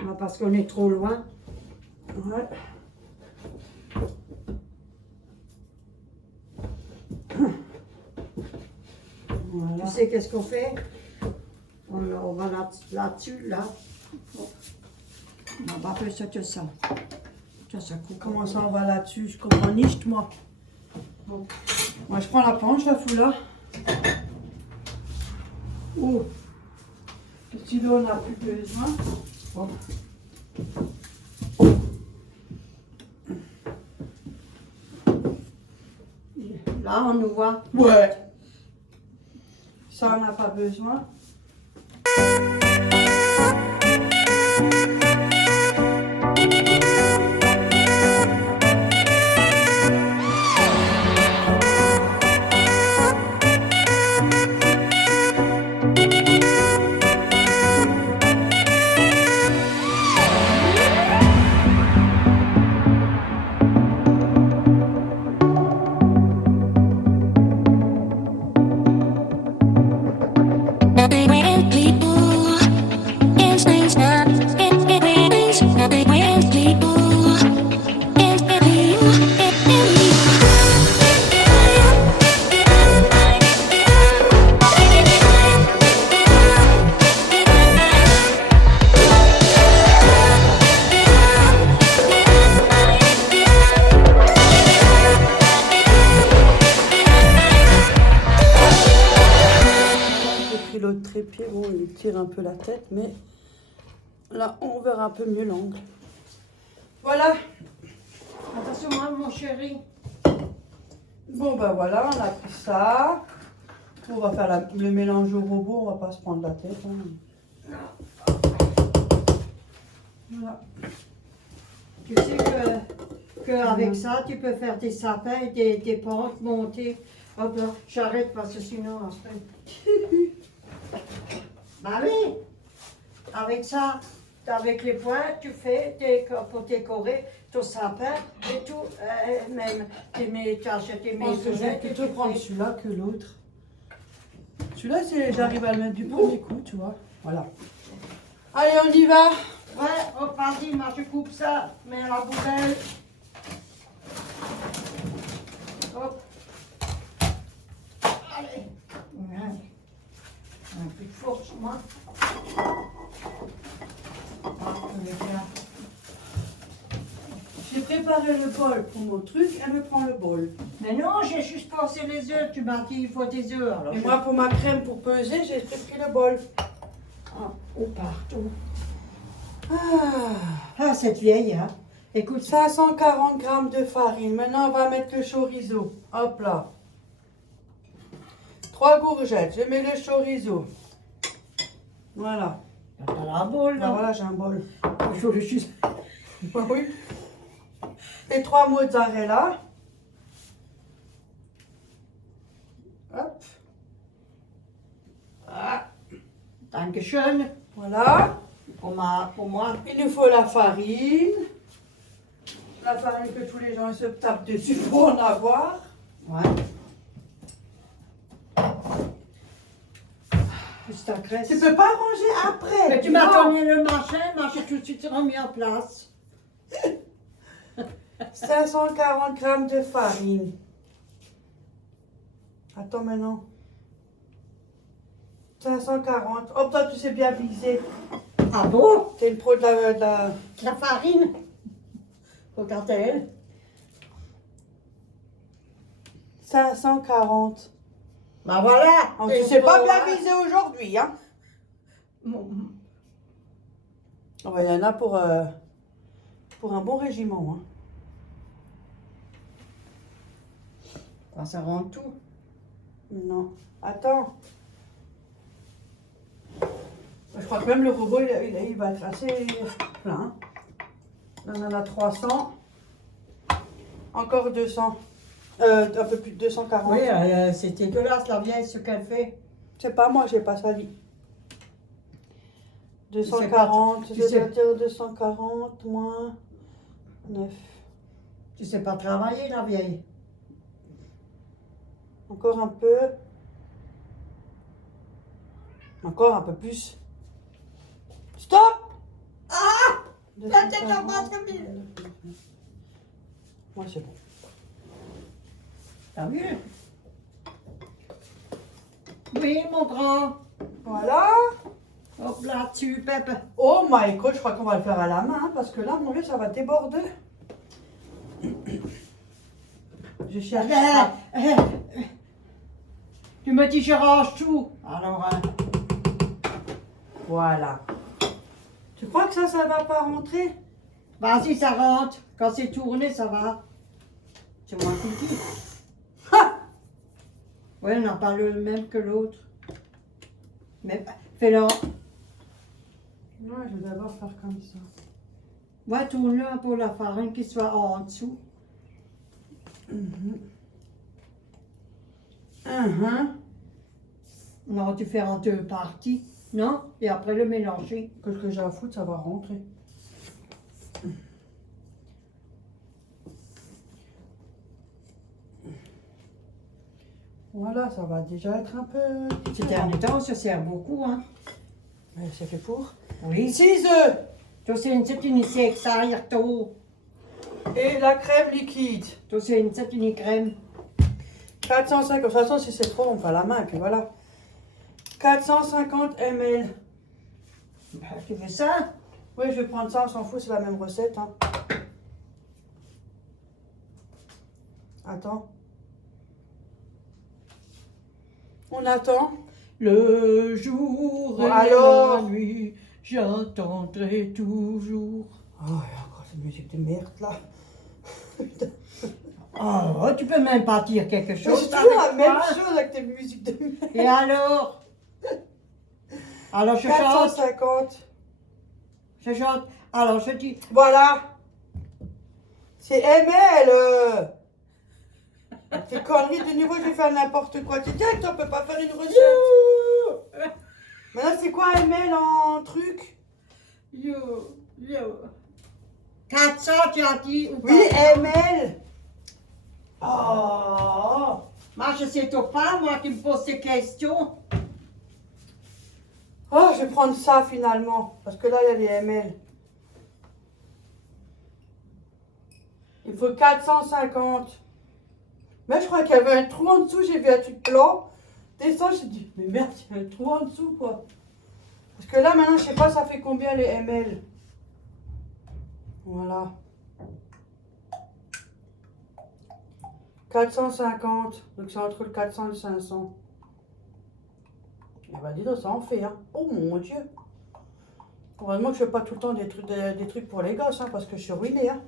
Ah, parce qu'on est trop loin. Ouais. Voilà. Tu sais qu'est-ce qu'on fait? On va là-dessus, là. On va faire ça que ça. Ça coupe. Comment ça on va là-dessus? Je comprends nicht moi. Bon. Moi je prends la planche, la fous là. Oh. Le stylo on n'a plus besoin. Bon. Là, on nous voit. Ouais. Ça, on n'a pas besoin. L'autre trépied, bon, il tire un peu la tête, mais là, on verra un peu mieux l'angle. Voilà. Attention, mon chéri. Bon, ben voilà, on a pris ça. On va faire le mélange au robot, on va pas se prendre la tête. Hein. Voilà. Tu sais qu'avec ça, tu peux faire des sapins et des pentes montées. Hop là, j'arrête parce que sinon, après... Bah oui, avec ça, avec les points, tu fais pour décorer ton sapin et tout, même tu achètes tes Je pense que je vais maisonnettes. plutôt prendre celui-là que l'autre. Celui-là, j'arrive à le mettre du premier coup, tu vois. Voilà. Allez, on y va. Ouais, hop, vas-y, moi je coupe ça, mets à la poubelle. Hop. Allez. Ouais. Un peu de force, moi. J'ai préparé le bol pour mon truc, elle me prend le bol. Mais non, j'ai juste passé les œufs. Tu m'as dit il faut des œufs. Alors Et moi, pour ma crème pour peser, j'ai pris le bol. Ah, oh, partout. Ah. Ah, cette vieille, hein. Écoute, 540 grammes de farine. Maintenant, on va mettre le chorizo. Hop là. 3 courgettes. Je mets le chorizo. Voilà. t'as la boule, Ben là. voilà, j'ai un bol. Il faut le juste. Oui. Et 3 mozzarella. Hop. Ah, dankeschön. Voilà. Pour moi. Il nous faut la farine. La farine que tous les gens se tapent dessus pour en avoir. Ouais. Plus ta graisse. Tu peux pas ranger après. Mais tu m'as Non. donné le machin, moi j'ai tout de suite remis en place. 540 grammes de farine. Attends maintenant. 540. Oh, toi, tu sais bien viser. Ah bon? T'es une pro de la... La farine. Regarde elle. 540. Bah voilà. Oh, tu sais pas bien viser aujourd'hui, hein? Oh, bah, il y en a pour un bon régiment, hein. Ah, ça rend tout. Non. Attends. Je crois que même le robot, il va être assez plein. Là, on en a 300. Encore 200. Un peu plus de 240. Oui, c'est dégueulasse la vieille ce qu'elle fait. Je sais pas, moi, j'ai pas sali. 240, tu je sais- dois dire 240 moins 9. Tu sais pas travailler la vieille. Encore un peu. Encore un peu plus. Stop! Ah! 240. tête en bas, comme il- Moi, c'est bon. T'as vu? Oui, mon grand. Voilà. Hop là-dessus, Pep. Oh my god, je crois qu'on va le faire à la main, hein, parce que là, mon Dieu, ça va déborder. Je cherche ça. Tu me dis je range tout. Alors, Voilà. Tu crois que ça va pas rentrer? vas-y, ça rentre. Quand c'est tourné, ça va. C'est moi qui le dis. Oui, on n'a pas le même que l'autre. Mais fais-le. Ouais, je vais d'abord faire comme ça. Ouais, tourne-le pour la farine qui soit en dessous. Non, tu fais en 2 parties. Non? Et après le mélanger. Qu'est-ce que j'ai à foutre, ça va rentrer. Voilà, ça va déjà être un peu... Ces derniers temps, on se sert beaucoup, hein. Mais c'est fait pour. Oui. 6 œufs Tu sais, une sexaire, toi. et la crème liquide. Tu sais, une crème. 450, de toute façon, si c'est trop, on fait à la main, puis voilà. 450 ml. Ben, tu fais ça? Oui, je vais prendre ça, on s'en fout, c'est la même recette. Hein. Attends. On attend. Le jour Bon, et alors la nuit, j'entendrai toujours. Oh, il y a encore cette musique de merde là. Oh, tu peux même pas dire quelque chose. C'est toujours la avec même moi. chose avec tes musiques de merde. Et alors? Alors je chante. 450. Je chante. Alors je dis. Voilà. C'est ML. Tes conneries de nouveau, je vais faire n'importe quoi. Tu dis que on peut pas faire une recette. Maintenant, c'est quoi ML en truc? Yo, yo. 400, tu as dit ou Oui, pas? ML. Oh, moi je sais pas, moi qui me pose ces questions. Oh, je vais prendre ça finalement. Parce que là, il y a les ML. Il faut 450. Mais je crois qu'il y avait un trou en dessous. J'ai vu un truc blanc. Descends, j'ai dit, mais merde, il y a un trou en dessous, quoi. Parce que là, maintenant, je sais pas, ça fait combien les ML. Voilà. 450. Donc, c'est entre le 400 et le 500. Eh ben, dis donc, ça en fait, hein. Oh mon Dieu. Heureusement que je fais pas tout le temps des trucs pour les gosses, hein, parce que je suis ruinée, hein.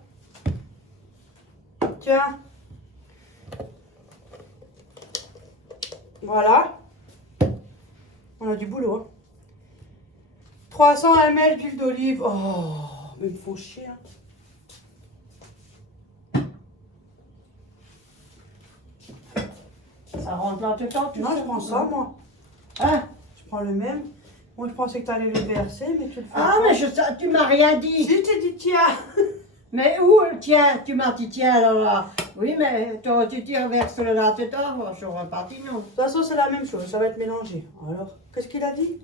Tiens. Voilà. On a du boulot, hein. 300 ml d'huile d'olive. Oh, mais il me faut chier, hein. Ça rentre là tout le temps, Non, je prends ça, moi. Hein? Je prends le même. Moi, je pensais que tu allais le verser, mais tu le fais Ah, pas. mais tu m'as rien dit. Si, tu dit tiens. Mais où le tien? Tu m'as dit tiens là. Oui, mais toi, tu t'y reverses le là-dedans. Moi, je n'aurais pas dit non. De toute façon, c'est la même chose. Ça va être mélangé. Alors, qu'est-ce qu'il a dit?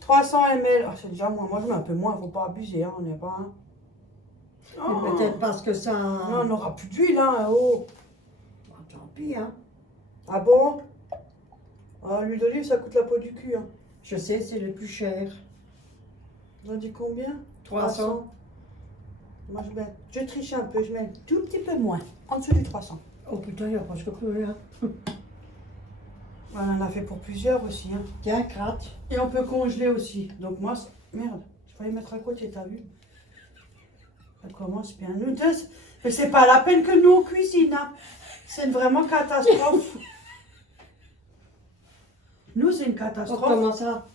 300 ml. Ah, c'est déjà moins. Moi, je mets un peu moins. Il ne faut pas abuser, hein. On n'est pas... Hein. Mais peut-être parce que ça. Non, on n'aura plus d'huile, hein. Oh. Bon, tant pis, hein. Ah bon? Ah, l'huile d'olive, ça coûte la peau du cul, hein. Je sais, c'est le plus cher. On a dit combien? 300. Moi, je triche un peu. Je mets un tout petit peu moins. En dessous du 300. Oh putain, il n'y a presque plus rien. On en a fait pour plusieurs aussi, hein. Tiens, gratte. Et on peut congeler aussi. Donc moi, merde, je vais les mettre à côté, t'as vu? Ça commence bien. Nous deux, mais c'est pas la peine que nous on cuisine, hein. C'est vraiment catastrophe. Nous, c'est une Oh, catastrophe. comment ça?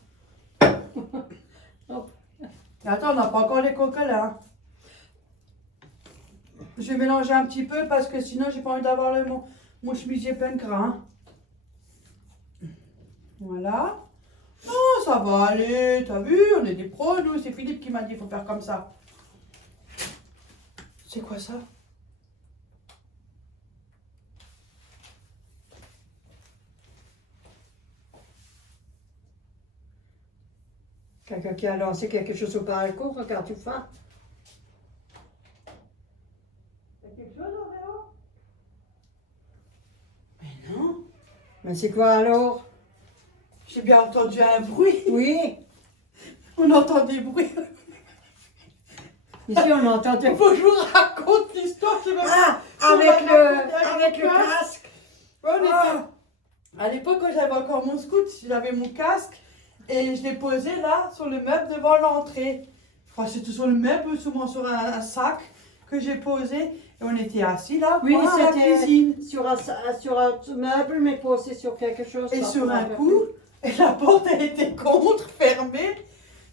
Attends, on n'a pas encore les coquins là. Hein. Je vais mélanger un petit peu parce que sinon, j'ai pas envie d'avoir mon chemisier plein de gras. Hein. Voilà. Oh, ça va aller, t'as vu, on est des pros, nous. C'est Philippe qui m'a dit, il faut faire comme ça. C'est quoi ça? Quelqu'un qui a lancé quelque chose au balcon, regarde, tu fais. Quelque chose, Auréo? Mais non. Mais c'est quoi alors? J'ai bien entendu un bruit. Oui. On entend des bruits. Ici, on entend des... Faut que je vous raconte l'histoire qui va... Ah, sur avec la le casque. Ouais, à l'époque, quand j'avais encore mon scout, j'avais mon casque et je l'ai posé là, sur le meuble devant l'entrée. Enfin, c'était sur le meuble, souvent sur un sac que j'ai posé. Et on était assis là, Oui, à la c'était cuisine. sur un meuble, mais posé sur quelque chose. Et là, sur je me un rappelle coup, et la porte elle était contre, fermée.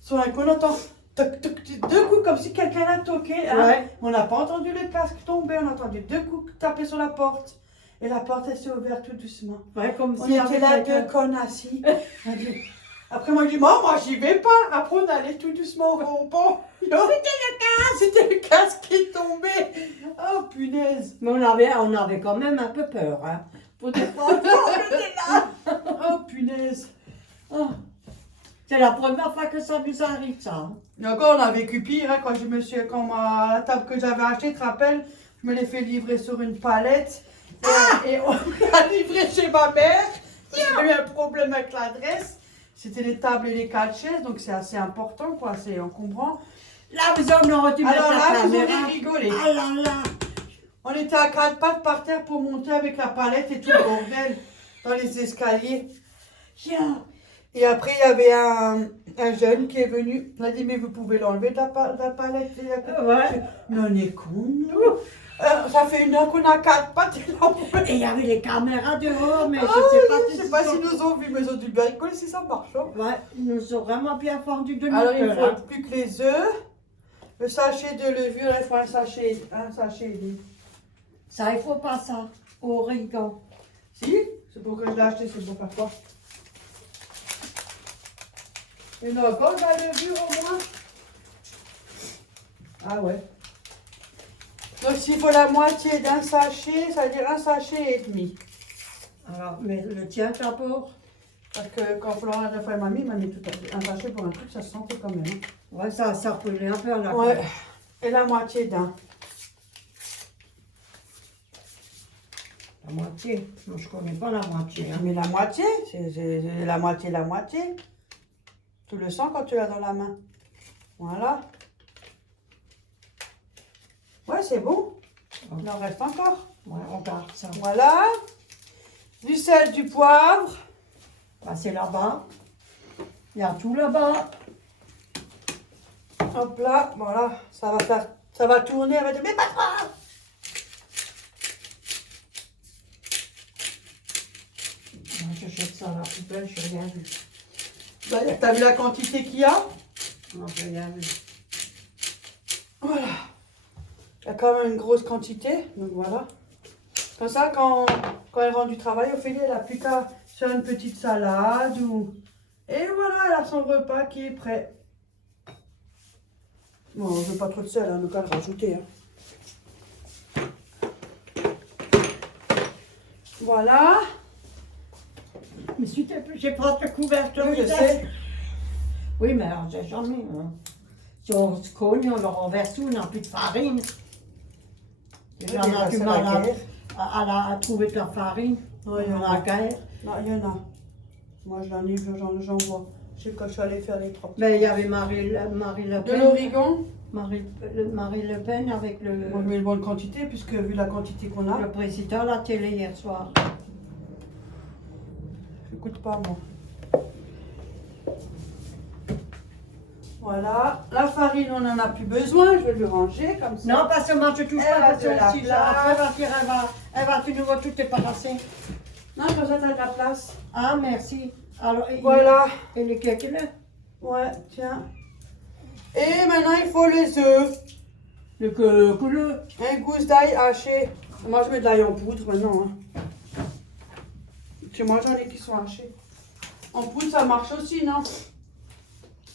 Sur un coup, on entend toc, toc, toc, deux coups comme si quelqu'un a toqué. Hein. Ouais. On n'a pas entendu le casque tomber, on a entendu deux coups taper sur la porte. Et la porte elle s'est ouverte tout doucement. plus. Ouais, comme On si était là, deux connes assis. On a dit- Après, moi, je dis, moi, j'y vais pas. Après, on allait tout doucement au rond-point. C'était le casque. C'était le casque qui est tombé. Oh, punaise. Mais on avait quand même un peu peur. Hein. Pour des fois, on était là. Oh, punaise. Oh. C'est la première fois que ça nous arrive, ça. Hein. Et encore, on a vécu pire, hein, quand la table que j'avais achetée, tu te rappelles, je me l'ai fait livrer sur une palette. Et on l'a livré chez ma mère. J'ai eu un problème avec l'adresse. C'était les tables et les 4 chaises, donc c'est assez important, quoi, c'est encombrant. Là, on aurait dû mettre Alors la là, vous caméra. aurez rigolé. Ah là là. On était à 4 pattes par terre pour monter avec la palette et tout le bordel dans les escaliers. Tiens. Et après, il y avait un jeune qui est venu. Il a dit, mais vous pouvez l'enlever de la palette. Ouais. Mais on est con, nous. Ça fait 1 heure qu'on a 4 pattes et là, on peut... Et il y avait les caméras dehors, mais Ah, je je sais pas s'ils nous ont vus, mais ils ont dû bien rigoler si ça marche. Hein. Ouais, ils nous ont vraiment bien fendu de Alors, notre il cœur, faut plus que les œufs. Le sachet de levure, il faut un sachet. Ça, il faut pas ça. Origan. Si, c'est pour que je l'ai acheté, c'est pour faire quoi? Il y en a encore de la levure au moins? Ah ouais. Donc s'il faut la moitié d'un sachet, ça veut dire 1 sachet et demi. Alors, mais le tien d'abord. Parce que quand Florent a fait mamie, m'a mis tout à fait. Un sachet pour un truc, ça se sentait quand même. Hein. Ouais, ça pelait un peu à la Ouais. Et la moitié d'un. La moitié. Moi, je connais pas la moitié. Hein. Mais la moitié, c'est la moitié, la moitié. Tu le sens quand tu l'as dans la main. Voilà. Ouais, c'est bon. Il en reste encore. Ouais, regarde ça. Voilà. Du sel, du poivre. Bah, c'est là-bas. Il y a tout là-bas. Hop là, voilà. Ça va tourner. Elle va dire, mais pas trop. Moi, je jette ça à la poubelle, je n'ai rien vu. Bah, t'as vu la quantité qu'il y a? Non, je n'ai rien vu. Voilà. Il y a quand même une grosse quantité. Donc voilà. Comme ça, quand elle rentre du travail, Ophélie, elle n'a plus qu'à faire une petite salade. Et voilà, elle a son repas qui est prêt. Bon, on ne veut pas trop de sel, hein, donc à le rajouter. Hein. Voilà. Mais si j'ai pas de couverture. Oui, je sais. Oui, mais on ne sait jamais. Hein. Si on se cogne, on le renverse tout, on n'a plus de farine. Et on a du mal à trouver de la farine. Ouais, On a la guerre. Non, il y en a. Moi, j'en vois. Je sais quand je suis allée faire les propres. Mais il y avait Marie Le De Pen. l'origan. Marie Le Pen avec Moi, je mets une bonne quantité, puisque vu la quantité qu'on a, le président à la télé hier soir. je n'écoute pas, moi. Voilà. La farine, on n'en a plus besoin. Je vais lui ranger comme ça. Non, parce que moi je touche Elle pas a parce de la que si place. après elle va de nouveau tout débarrasser. Non, comme ça, t'as de la place. Ah, merci. Alors, Voilà. Et les cakes là? Ouais, tiens. Et maintenant, il faut les œufs. Le couleur. Un gousse d'ail haché. Moi, je mets de l'ail en poudre maintenant. Hein. Chez moi, j'en ai qui sont hachés. En poudre, ça marche aussi, non?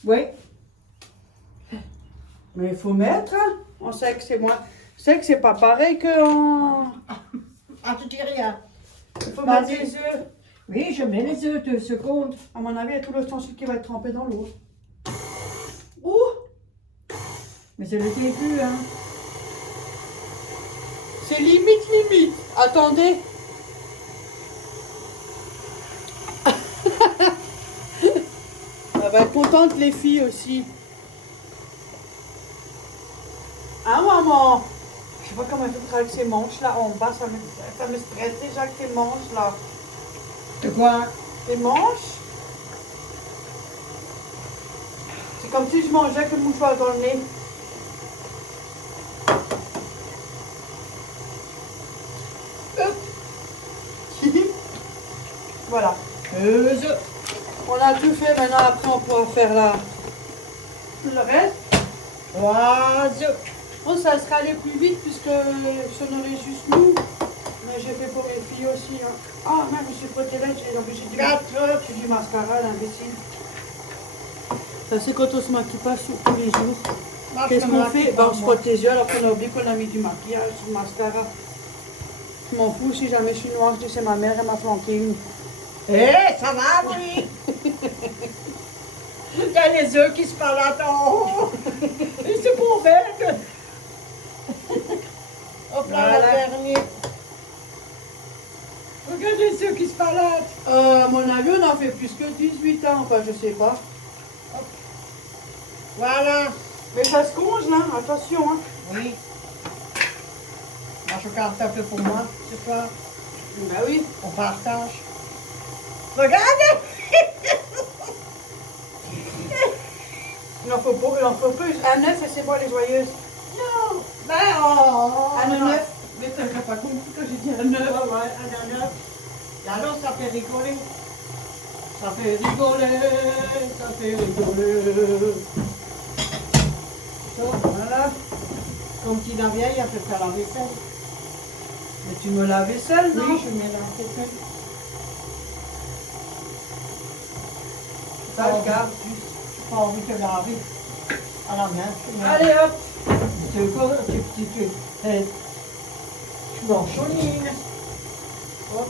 Oui. Mais il faut mettre. Hein. On sait que c'est moins. C'est que c'est pas pareil que en... Ah, tu dis rien. Il faut Vas-y. mettre les œufs. Oui, je mets les œufs 2 secondes. À mon avis, il y a tout l'ustensile qui va être trempé dans l'eau. Ouh! Mais c'est le début, hein. C'est limite. Attendez. Elle va être contente, les filles aussi. Hein, maman? Je sais pas comment elle fait pour travailler avec ses manches là en bas. Ça me stresse déjà avec tes manches là. De quoi? Les manches? C'est comme si je mangeais avec le mouchoir dans le nez. Voilà. Deux. On a tout fait, maintenant après on pourra faire le reste. Trois. Bon, ça serait allé plus vite puisque ce n'aurait juste nous. Mais j'ai fait pour les filles aussi. Hein. Ah, mais je me suis frotté là, j'ai du mascara, l'imbécile. Ça c'est quand on se maquille pas tous les jours. Qu'est-ce qu'on fait? Ben, on se frotte les yeux alors qu'on a oublié qu'on a mis du maquillage, du mascara. Je m'en fous, si jamais je suis noire, je dis c'est ma mère, elle m'a flanqué une. Eh, ça va, oui. Il y a les yeux qui se baladent en haut. Et c'est pour bête. Hop là, Voilà. la dernière. Regarde les yeux qui se baladent. À mon avis, on en fait plus que 18 ans, enfin je sais pas. Voilà. Mais ça se congèle, hein, attention. Hein. Oui. Moi, je garde un peu pour moi ce soir. Ben oui. On partage. Regarde. Il en faut pas, il en faut plus. Un 9 et c'est bon, les joyeuses. Non. Ben, oh. Un 9. Mais t'as pas compris que j'ai dit un 9. Ouais, un 9. Et alors, ça fait rigoler. Ça fait rigoler. Ça fait rigoler. Ça, Voilà. comme tu la vieille, elle fait faire la vaisselle. Mais tu me laves vaisselle, non? Oui, je mets la vaisselle. Ça, regarde. J'ai pas envie de laver à la main. Allez hop. Tu l'enchaînes. Hop.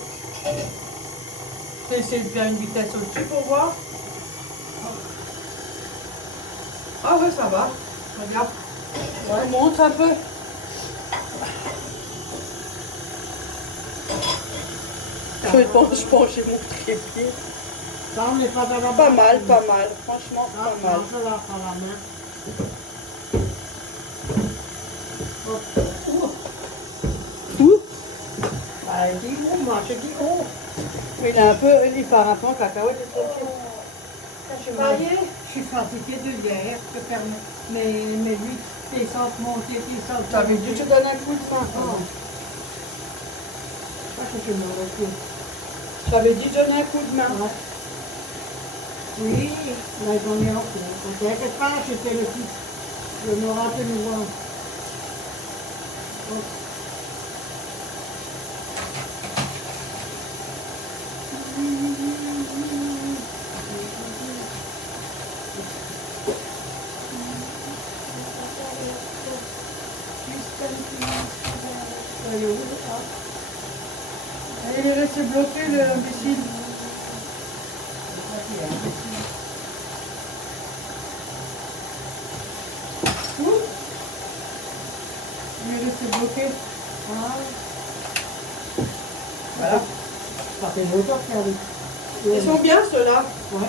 Essayer de faire une vitesse au-dessus pour voir. Ah ouais, ça va. Regarde. Ouais, montre un peu. Je pencher mon trépied. Ça, on n'est pas dans la Pas main. mal, pas mal. Franchement, Ah, pas mal. non, ça va par la main. Ouh. Bah, il dit où, moi, je dis où. Il est un peu, il part un peu en cacahuète. Je suis fatiguée de hier, je perds mes 8 descentes, montées, descentes. J'avais dit que je te donne un coup de frein. Ça, que je me retrouve. J'avais dit de donner un coup de main. Ouais. Oui, mais j'en ai encore. Ne t'inquiète pas, je fais le coup. Je me rate de nouveau. Il est resté bloqué, l'imbécile. Il est resté bloqué. Voilà. Ça fait longtemps qu'il y a eu. Ils sont bien ceux-là. Ouais.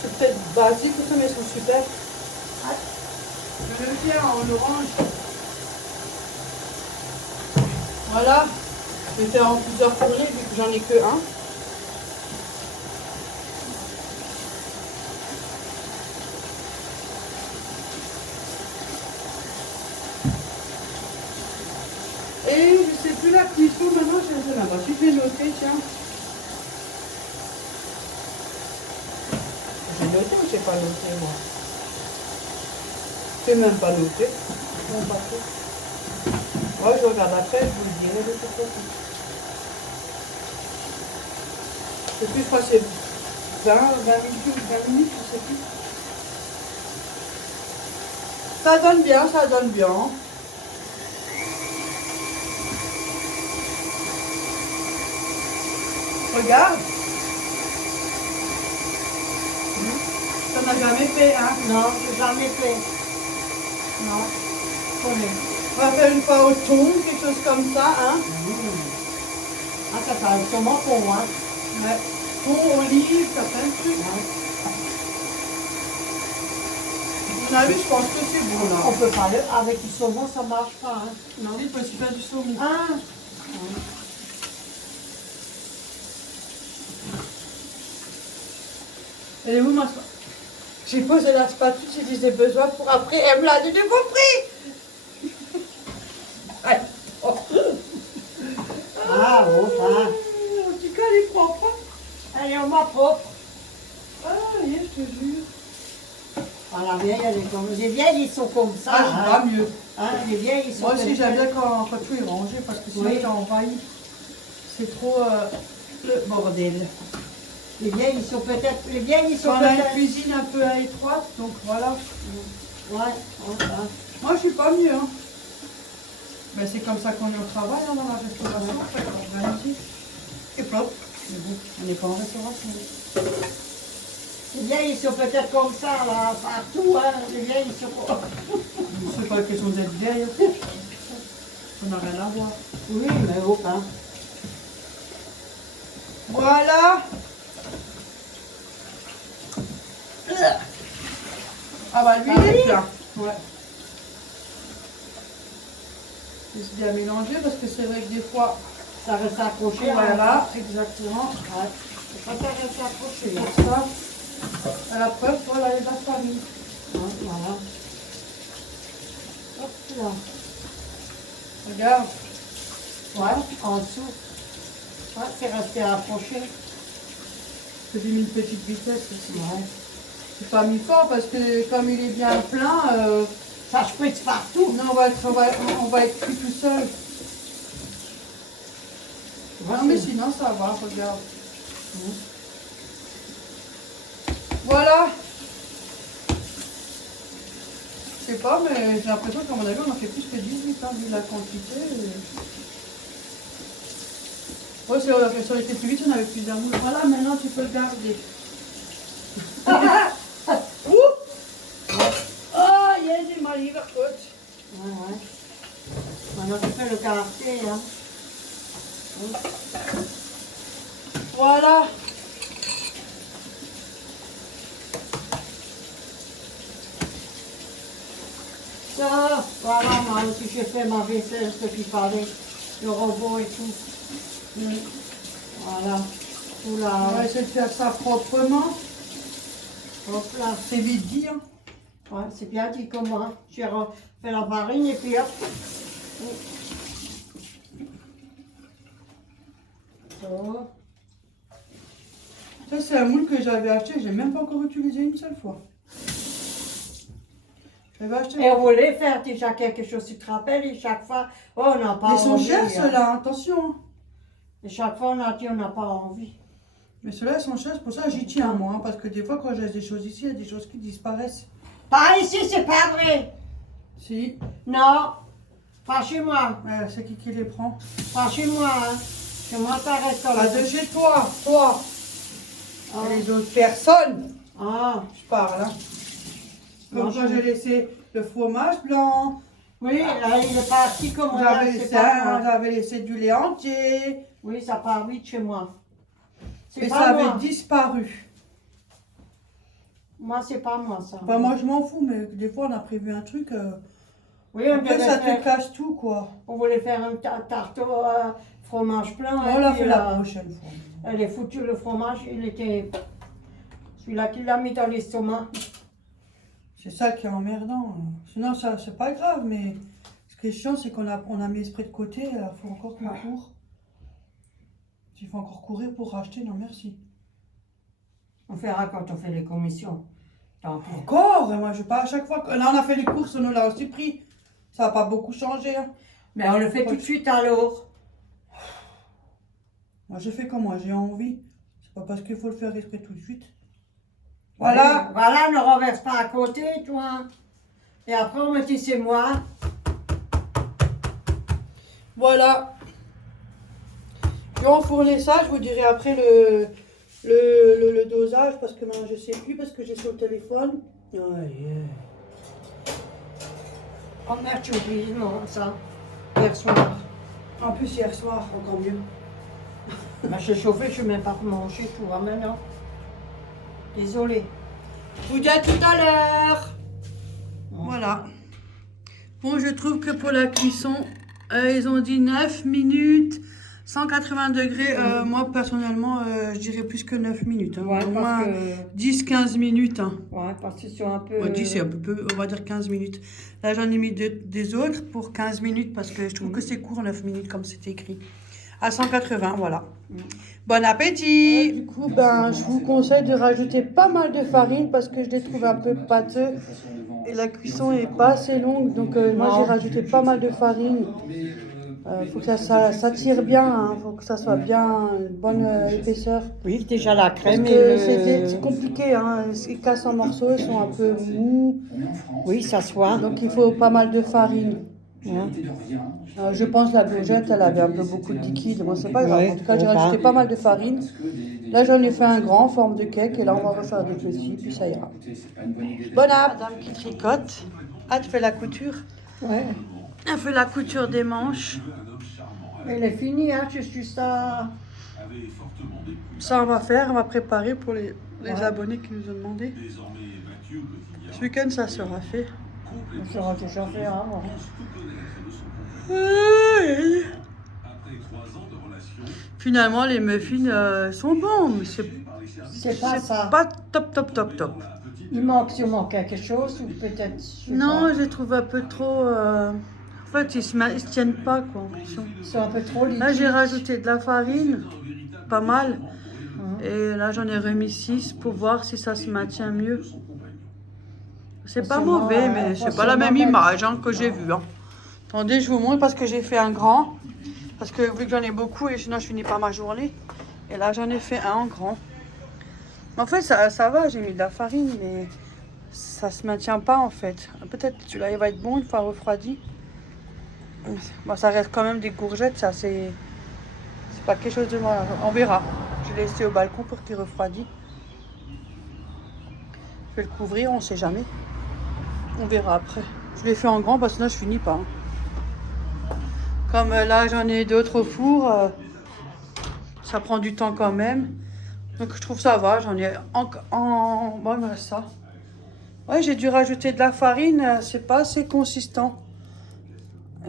C'est peut-être basique ou tout, mais ils sont super. Je le tiens en orange. Voilà. Je vais faire en plusieurs fournées vu que j'en ai que un. Et je sais plus la cuisson maintenant, je sais même pas. Tu fais noter, tiens. J'ai noté ou j'ai pas noté moi? J'ai même pas noté. Mon papier. Ouais, je regarde après, je vous le dirai de toute façon. Je sais plus, je crois que c'est 20 minutes ou 20 minutes, je sais plus. Ça donne bien, ça donne bien. Regarde. Ça n'a jamais fait, hein? Non, je n'ai jamais fait. Non, je connais. On va faire une fois au thon, quelque chose comme ça, hein? Ah, ça fait sûrement pour moi. Ouais. Thon, olive, ça fait un truc. Ouais. À mon avis, je pense que c'est bon, là. On peut pas le... Avec du saumon, ça marche pas. Hein. Non, il peut se faire du saumon. Ah, Elle est où ma spatule? J'ai posé la spatule, j'ai dit j'ai besoin pour après. Elle me l'a dit, j'ai compris. Allez. Oh. ah, oh, ça. En tout cas, elle est propre. te jure. Ah, la vieille, elle est comme... Les vieilles, ils sont comme ça. Ah, c'est pas mieux. Hein, les vieilles, ils sont Moi aussi, comme j'aime ça. bien quand tout est rangé parce que sinon, Oui. t'es envahi. C'est trop le bordel. Les vieilles, ils sont peut-être... Les vieilles, ils sont On a une peut-être... cuisine un peu étroite, donc voilà. Ouais, ouais. Moi, je suis pas mieux. Hein. Ben, c'est comme ça qu'on est au travail, hein, dans la restauration. En fait, on organise. Et plop. Mais bon, on n'est pas en restauration. Les vieilles, ils sont peut-être comme ça, là, partout, hein. Les vieilles, ils sont comme... C'est pas la question d'être vieille. Ça n'a rien à voir. Oui, mais oh, hein. Voilà. Ah bah lui, il est plein. Ouais. C'est bien mélangé parce que c'est vrai que des fois, Ça reste accroché. voilà, exactement. Ouais. Ça reste accroché. Pour ça, à la preuve, voilà les bases farine. Ouais, voilà. Hop là. Regarde. Ouais, en dessous. Ouais, c'est resté accroché. J'ai mis une petite vitesse aussi. Ouais. C'est pas mis fort parce que comme il est bien plein, Ça spritz partout. non, on va être pris tout seul. Tu vois, Non mais c'est- sinon ça va, regarde. Voilà. Je sais pas, mais j'ai l'impression qu'à mon avis on en fait plus que 18 hein, vu la quantité. Ouais, c'est vrai, ça aurait été plus vite, on avait plus d'amour. Voilà, maintenant tu peux le garder. Oh, il m'a livré coach. Ouais, ouais. Maintenant, tu fais le quartier, hein. Voilà. Ça, voilà, moi aussi, j'ai fait ma vaisselle, ce qu'il fallait. Le robot et tout. Voilà. Tout On là. va essayer de faire ça proprement. Hop là. C'est vite dit. Hein. Ouais, c'est bien dit comme moi. J'ai fait la farine et puis hop. Oh. Ça, c'est un moule que j'avais acheté, j'ai même pas encore utilisé une seule fois. J'avais acheté. Et on voulait faire déjà quelque chose, tu te rappelles, et chaque fois, oh, on n'a pas Ils sont envie. chers hein. ceux-là, attention. Hein. Et chaque fois, on a dit, on n'a pas envie. Mais ceux-là, ils sont chers, c'est pour ça que j'y tiens moi. Hein, parce que des fois, quand j'ai des choses ici, il y a des choses qui disparaissent. Pas ici, c'est pas vrai. Si. Non, pas chez moi. C'est qui les prend? Pas chez moi. Hein. Chez moi, ça reste Pas là. de chez toi, toi. Ah. Et les autres personnes. Ah, Je parle. Hein. Comme Non, quand j'ai laissé le fromage blanc. oui, là, il est parti comme ça. J'avais C'est pas moi. j'avais laissé du lait entier. Oui, ça part vite chez moi. C'est Et pas ça avait moi. disparu. Moi, c'est pas moi, ça. Enfin, moi, je m'en fous, mais des fois, on a prévu un truc. Oui, on, Après, devait ça te faire- casse tout, quoi. on voulait faire un tarte au fromage blanc. On et l'a puis, fait la prochaine fois. Elle est foutue, le fromage, il était... Celui-là qui l'a mis dans l'estomac. C'est ça qui est emmerdant. Sinon, ça, c'est pas grave, mais ce qui est chiant, c'est qu'on a mis esprit de côté. Il faut encore qu'on court. Il faut encore courir pour racheter. Non, merci. On fera quand on fait les commissions. Tant pis. Encore? Moi, je pas à chaque fois. Là, on a fait les courses, on nous l'a aussi pris. Ça n'a pas beaucoup changé. Hein. Mais on le fait tout de suite alors. Moi, je fais comme moi, j'ai envie. C'est pas parce qu'il faut le faire esprit tout de suite. Voilà. Voilà, ne renverse pas à côté, toi. Et après, on me dit c'est moi. Voilà. Je vais enfourner ça, je vous dirai après le dosage parce que maintenant je sais plus parce que j'ai sur le téléphone. Oh merde, tu oublies, non, ça. Hier soir. En plus hier soir, encore mieux. Bah, je suis chauffée, je ne vais même pas manger tout, hein, maintenant. Désolée. Je vous dis à tout à l'heure. Voilà. Bon, je trouve que pour la cuisson, ils ont dit 9 minutes, 180 degrés. Moi, personnellement, je dirais plus que 9 minutes. Hein. Ouais, Au parce moins que... 10-15 minutes. Hein. Ouais, parce qu'ils sont un peu... Ouais, 10, c'est un peu, on va dire 15 minutes. Là, j'en ai mis des autres pour 15 minutes parce que je trouve que c'est court, 9 minutes, comme c'est écrit. À 180, voilà. Bon appétit. Du coup, ben, je vous conseille de rajouter pas mal de farine parce que je les trouve un peu pâteux et la cuisson est pas assez longue. Donc moi, j'ai rajouté pas mal de farine. Faut que ça tire bien, hein. Faut que ça soit bien une bonne épaisseur. Oui, déjà la Parce crème que et c'est compliqué, hein. Ils cassent en morceaux, ils sont un peu mous. Oui, ça soit. Donc il faut pas mal de farine. Hein. Je pense que la courgette, elle avait un peu beaucoup de liquide. Moi, c'est pas grave. Ouais, En tout cas, j'ai faut rajouté pas. pas mal de farine. Là, j'en ai fait un grand en forme de cake. Et là, on va refaire des petits, puis ça ira. Bon app, madame qui tricote. Ah, tu fais la couture. Ouais. Elle fait la couture des manches. Elle est finie, hein, je suis ça. Ça, on va faire. On va préparer pour les Ouais. abonnés qui nous ont demandé. Ce week-end, ça sera fait. On sera déjà fait avant. Finalement, les muffins sont bons, mais C'est pas ça. pas top, top, top, top. Il manque sûrement quelque chose ou peut-être. je sais Non, pas. je les trouve un peu trop. En fait, ils se tiennent pas, quoi. Ils sont un peu trop liquides. Là, j'ai rajouté de la farine, pas mal. Hein. Et là, j'en ai remis 6 pour voir si ça se maintient mieux. C'est pas Forcément, mauvais, mais c'est pas la même forcément, image hein, que j'ai vue. Hein. Attendez, je vous montre parce que j'ai fait un grand. Parce que vu que j'en ai beaucoup et sinon je finis pas ma journée. Et là, j'en ai fait un en grand. En fait, ça va, j'ai mis de la farine, mais ça se maintient pas en fait. Peut-être celui-là, il va être bon une fois refroidi. Bon, ça reste quand même des courgettes, ça c'est pas quelque chose de mal. On verra. Je l'ai laissé au balcon pour qu'il refroidisse. Je vais le couvrir, on sait jamais. On verra après. Je l'ai fait en grand parce que sinon je finis pas. Hein. Comme là j'en ai d'autres au four, ça prend du temps quand même. Donc je trouve ça va, j'en ai bon il me reste ça. Ouais, j'ai dû rajouter de la farine, c'est pas assez consistant.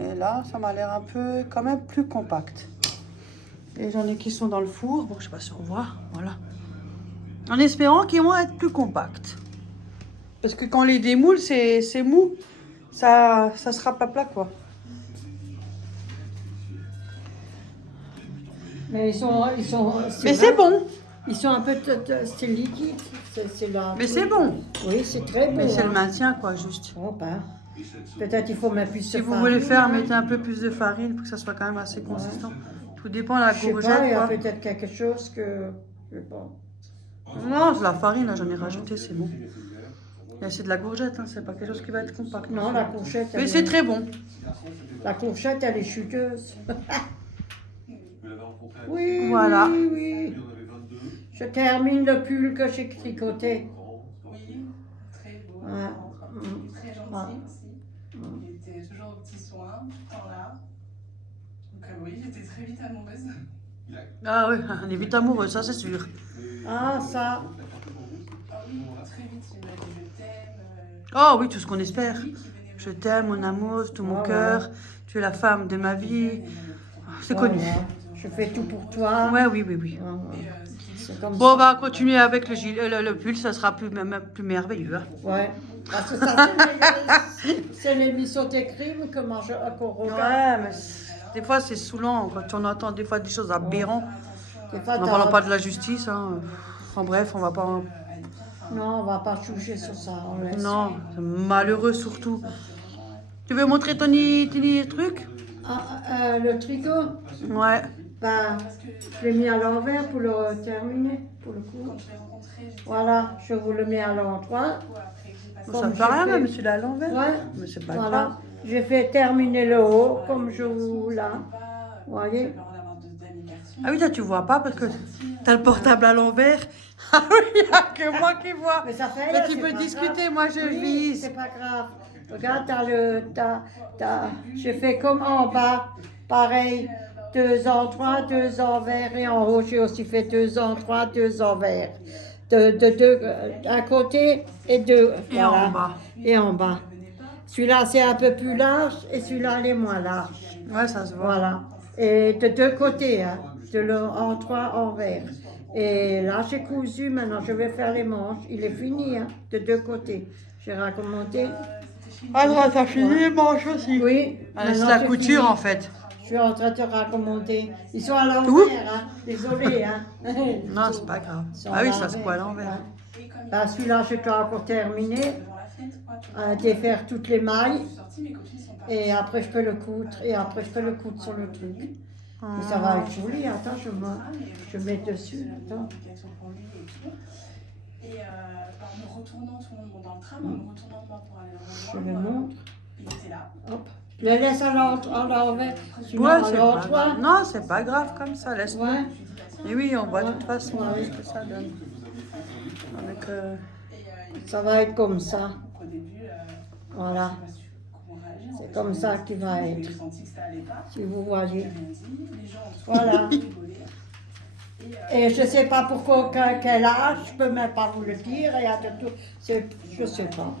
Et là, ça m'a l'air un peu quand même plus compact. Et j'en ai qui sont dans le four, bon je sais pas si on voit, voilà. En espérant qu'ils vont être plus compacts. Parce que quand on les démoule, c'est mou. Ça sera pas plat, quoi. Mais ils sont. Mais c'est bon. Ils sont un peu. C'est liquide. C'est là. Mais c'est bon. Oui, c'est très bon. Mais c'est le hein. maintien, quoi, juste. Oh, ben. Peut-être il faut mettre plus Si de vous farine, voulez faire, hein. mettez un peu plus de farine pour que ça soit quand même assez consistant. Tout dépend de la Je sais courgette, pas, il y a quoi. peut-être quelque chose que. Je sais pas. Non, c'est la farine, là, j'en ai rajouté, c'est bon. Et c'est de la courgette, hein, c'est pas quelque chose qui va être compact. Non, la courgette. Mais elle c'est est- très bon. La courgette, elle est chuteuse. Oui, Voilà. oui, oui. Je termine le pull que j'ai tricoté. Oui, très beau. Ouais. Très gentil Ouais. aussi. Il était toujours aux petits soins tout le temps là. Donc oui, j'étais très vite amoureuse. Ah oui, on est vite amoureux, ça c'est sûr. Ah, ça. Ah oui, très vite, il m'a dit je t'aime. Oh oui, tout ce qu'on espère. Lui qui venait me Je t'aime, mon amour, de tout mon Ouais, cœur. Tu es la femme de ma vie. C'est connu. Voilà. Je fais tout pour toi. Ouais, oui, oui, oui. Ouais, ouais. C'est comme Bon, on va continuer avec le pull, ça sera même plus merveilleux. Hein. Ouais. Parce que ça, c'est l'émission des crimes qu'on regarde. Ouais, mais des fois c'est saoulant quand on entend des fois des choses aberrantes. Des fois, En parlant pas de la justice. Hein. Enfin bref, on va pas. Non, on va pas toucher sur ça. On laisse. Non, c'est malheureux surtout. Tu veux montrer ton truc? Ah, le tricot, Ouais. ben, je l'ai mis à l'envers pour le terminer, pour le coup. Quand je l'ai rencontré, j'étais Voilà, je vous le mets à l'endroit. beaucoup après que j'ai passé. Ça Comme fait rien, j'ai même fait- celui-là à l'envers. Ouais. Mais c'est pas grave. Voilà, j'ai fait terminer le haut comme je vous là. Vous voyez? J'avais envie d'avoir d'amis garçons. Ah oui, toi tu vois pas parce que t'as le portable à l'envers. Ah oui, il n'y a que moi qui vois. Mais ça fait Mais rien, tu c'est peux pas discuter, grave. moi je Oui, vise. c'est pas grave. Regarde, j'ai fait comme en bas, pareil, 2 endroits, 2 envers et en haut j'ai aussi fait 2 endroits, 2 envers. D'un côté et deux. Et voilà. en bas. Et en bas. Celui-là c'est un peu plus large et celui-là il est moins large. Ouais, ça se voit. Voilà. Et de deux côtés, hein, en 3 envers. Et là, j'ai cousu, maintenant je vais faire les manches. Il est fini, hein, de deux côtés. J'ai raccommoté. Ah, ça finit les manches aussi. Oui. Ah, c'est maintenant, la j'ai couture fini. en fait. suis en train de te raccommoder. Ils sont à Tout l'envers, hein. Désolé, hein. Non, c'est pas grave. Ils sont Ah à oui, ça se voit à l'envers. Ouais. Bah, celui-là, je dois encore terminer, défaire toutes les mailles. Et après, je peux le coudre. Et après, je peux le coudre sur le truc. Et ça va être joli. Attends, je mets dessus. Attends. Et en me retournant, tout le monde monte dans le tram, en me retournant moi pour aller Je le le rejoindre, montre. il était là. Hop. Je le laisse à l'envers. Sinon, Ouais, à c'est pas l'autre, grave. Non, c'est pas grave comme ça, laisse-le. Ouais. Et oui, on voit de toute Ouais. façon Ouais. ce que ça donne. Avec, Ça va être comme ça. Au début, Voilà. j'ai pas su comment réagir. En C'est fait, comme ça que tu vas j'ai être. senti que ça allait pas. Si vous J'ai voyez. rien dit. Les gens ont tous Voilà. rigolé. Et je ne sais pas pourquoi, quel âge, je ne peux même pas vous le dire. Il y a de tout. Je ne sais pas.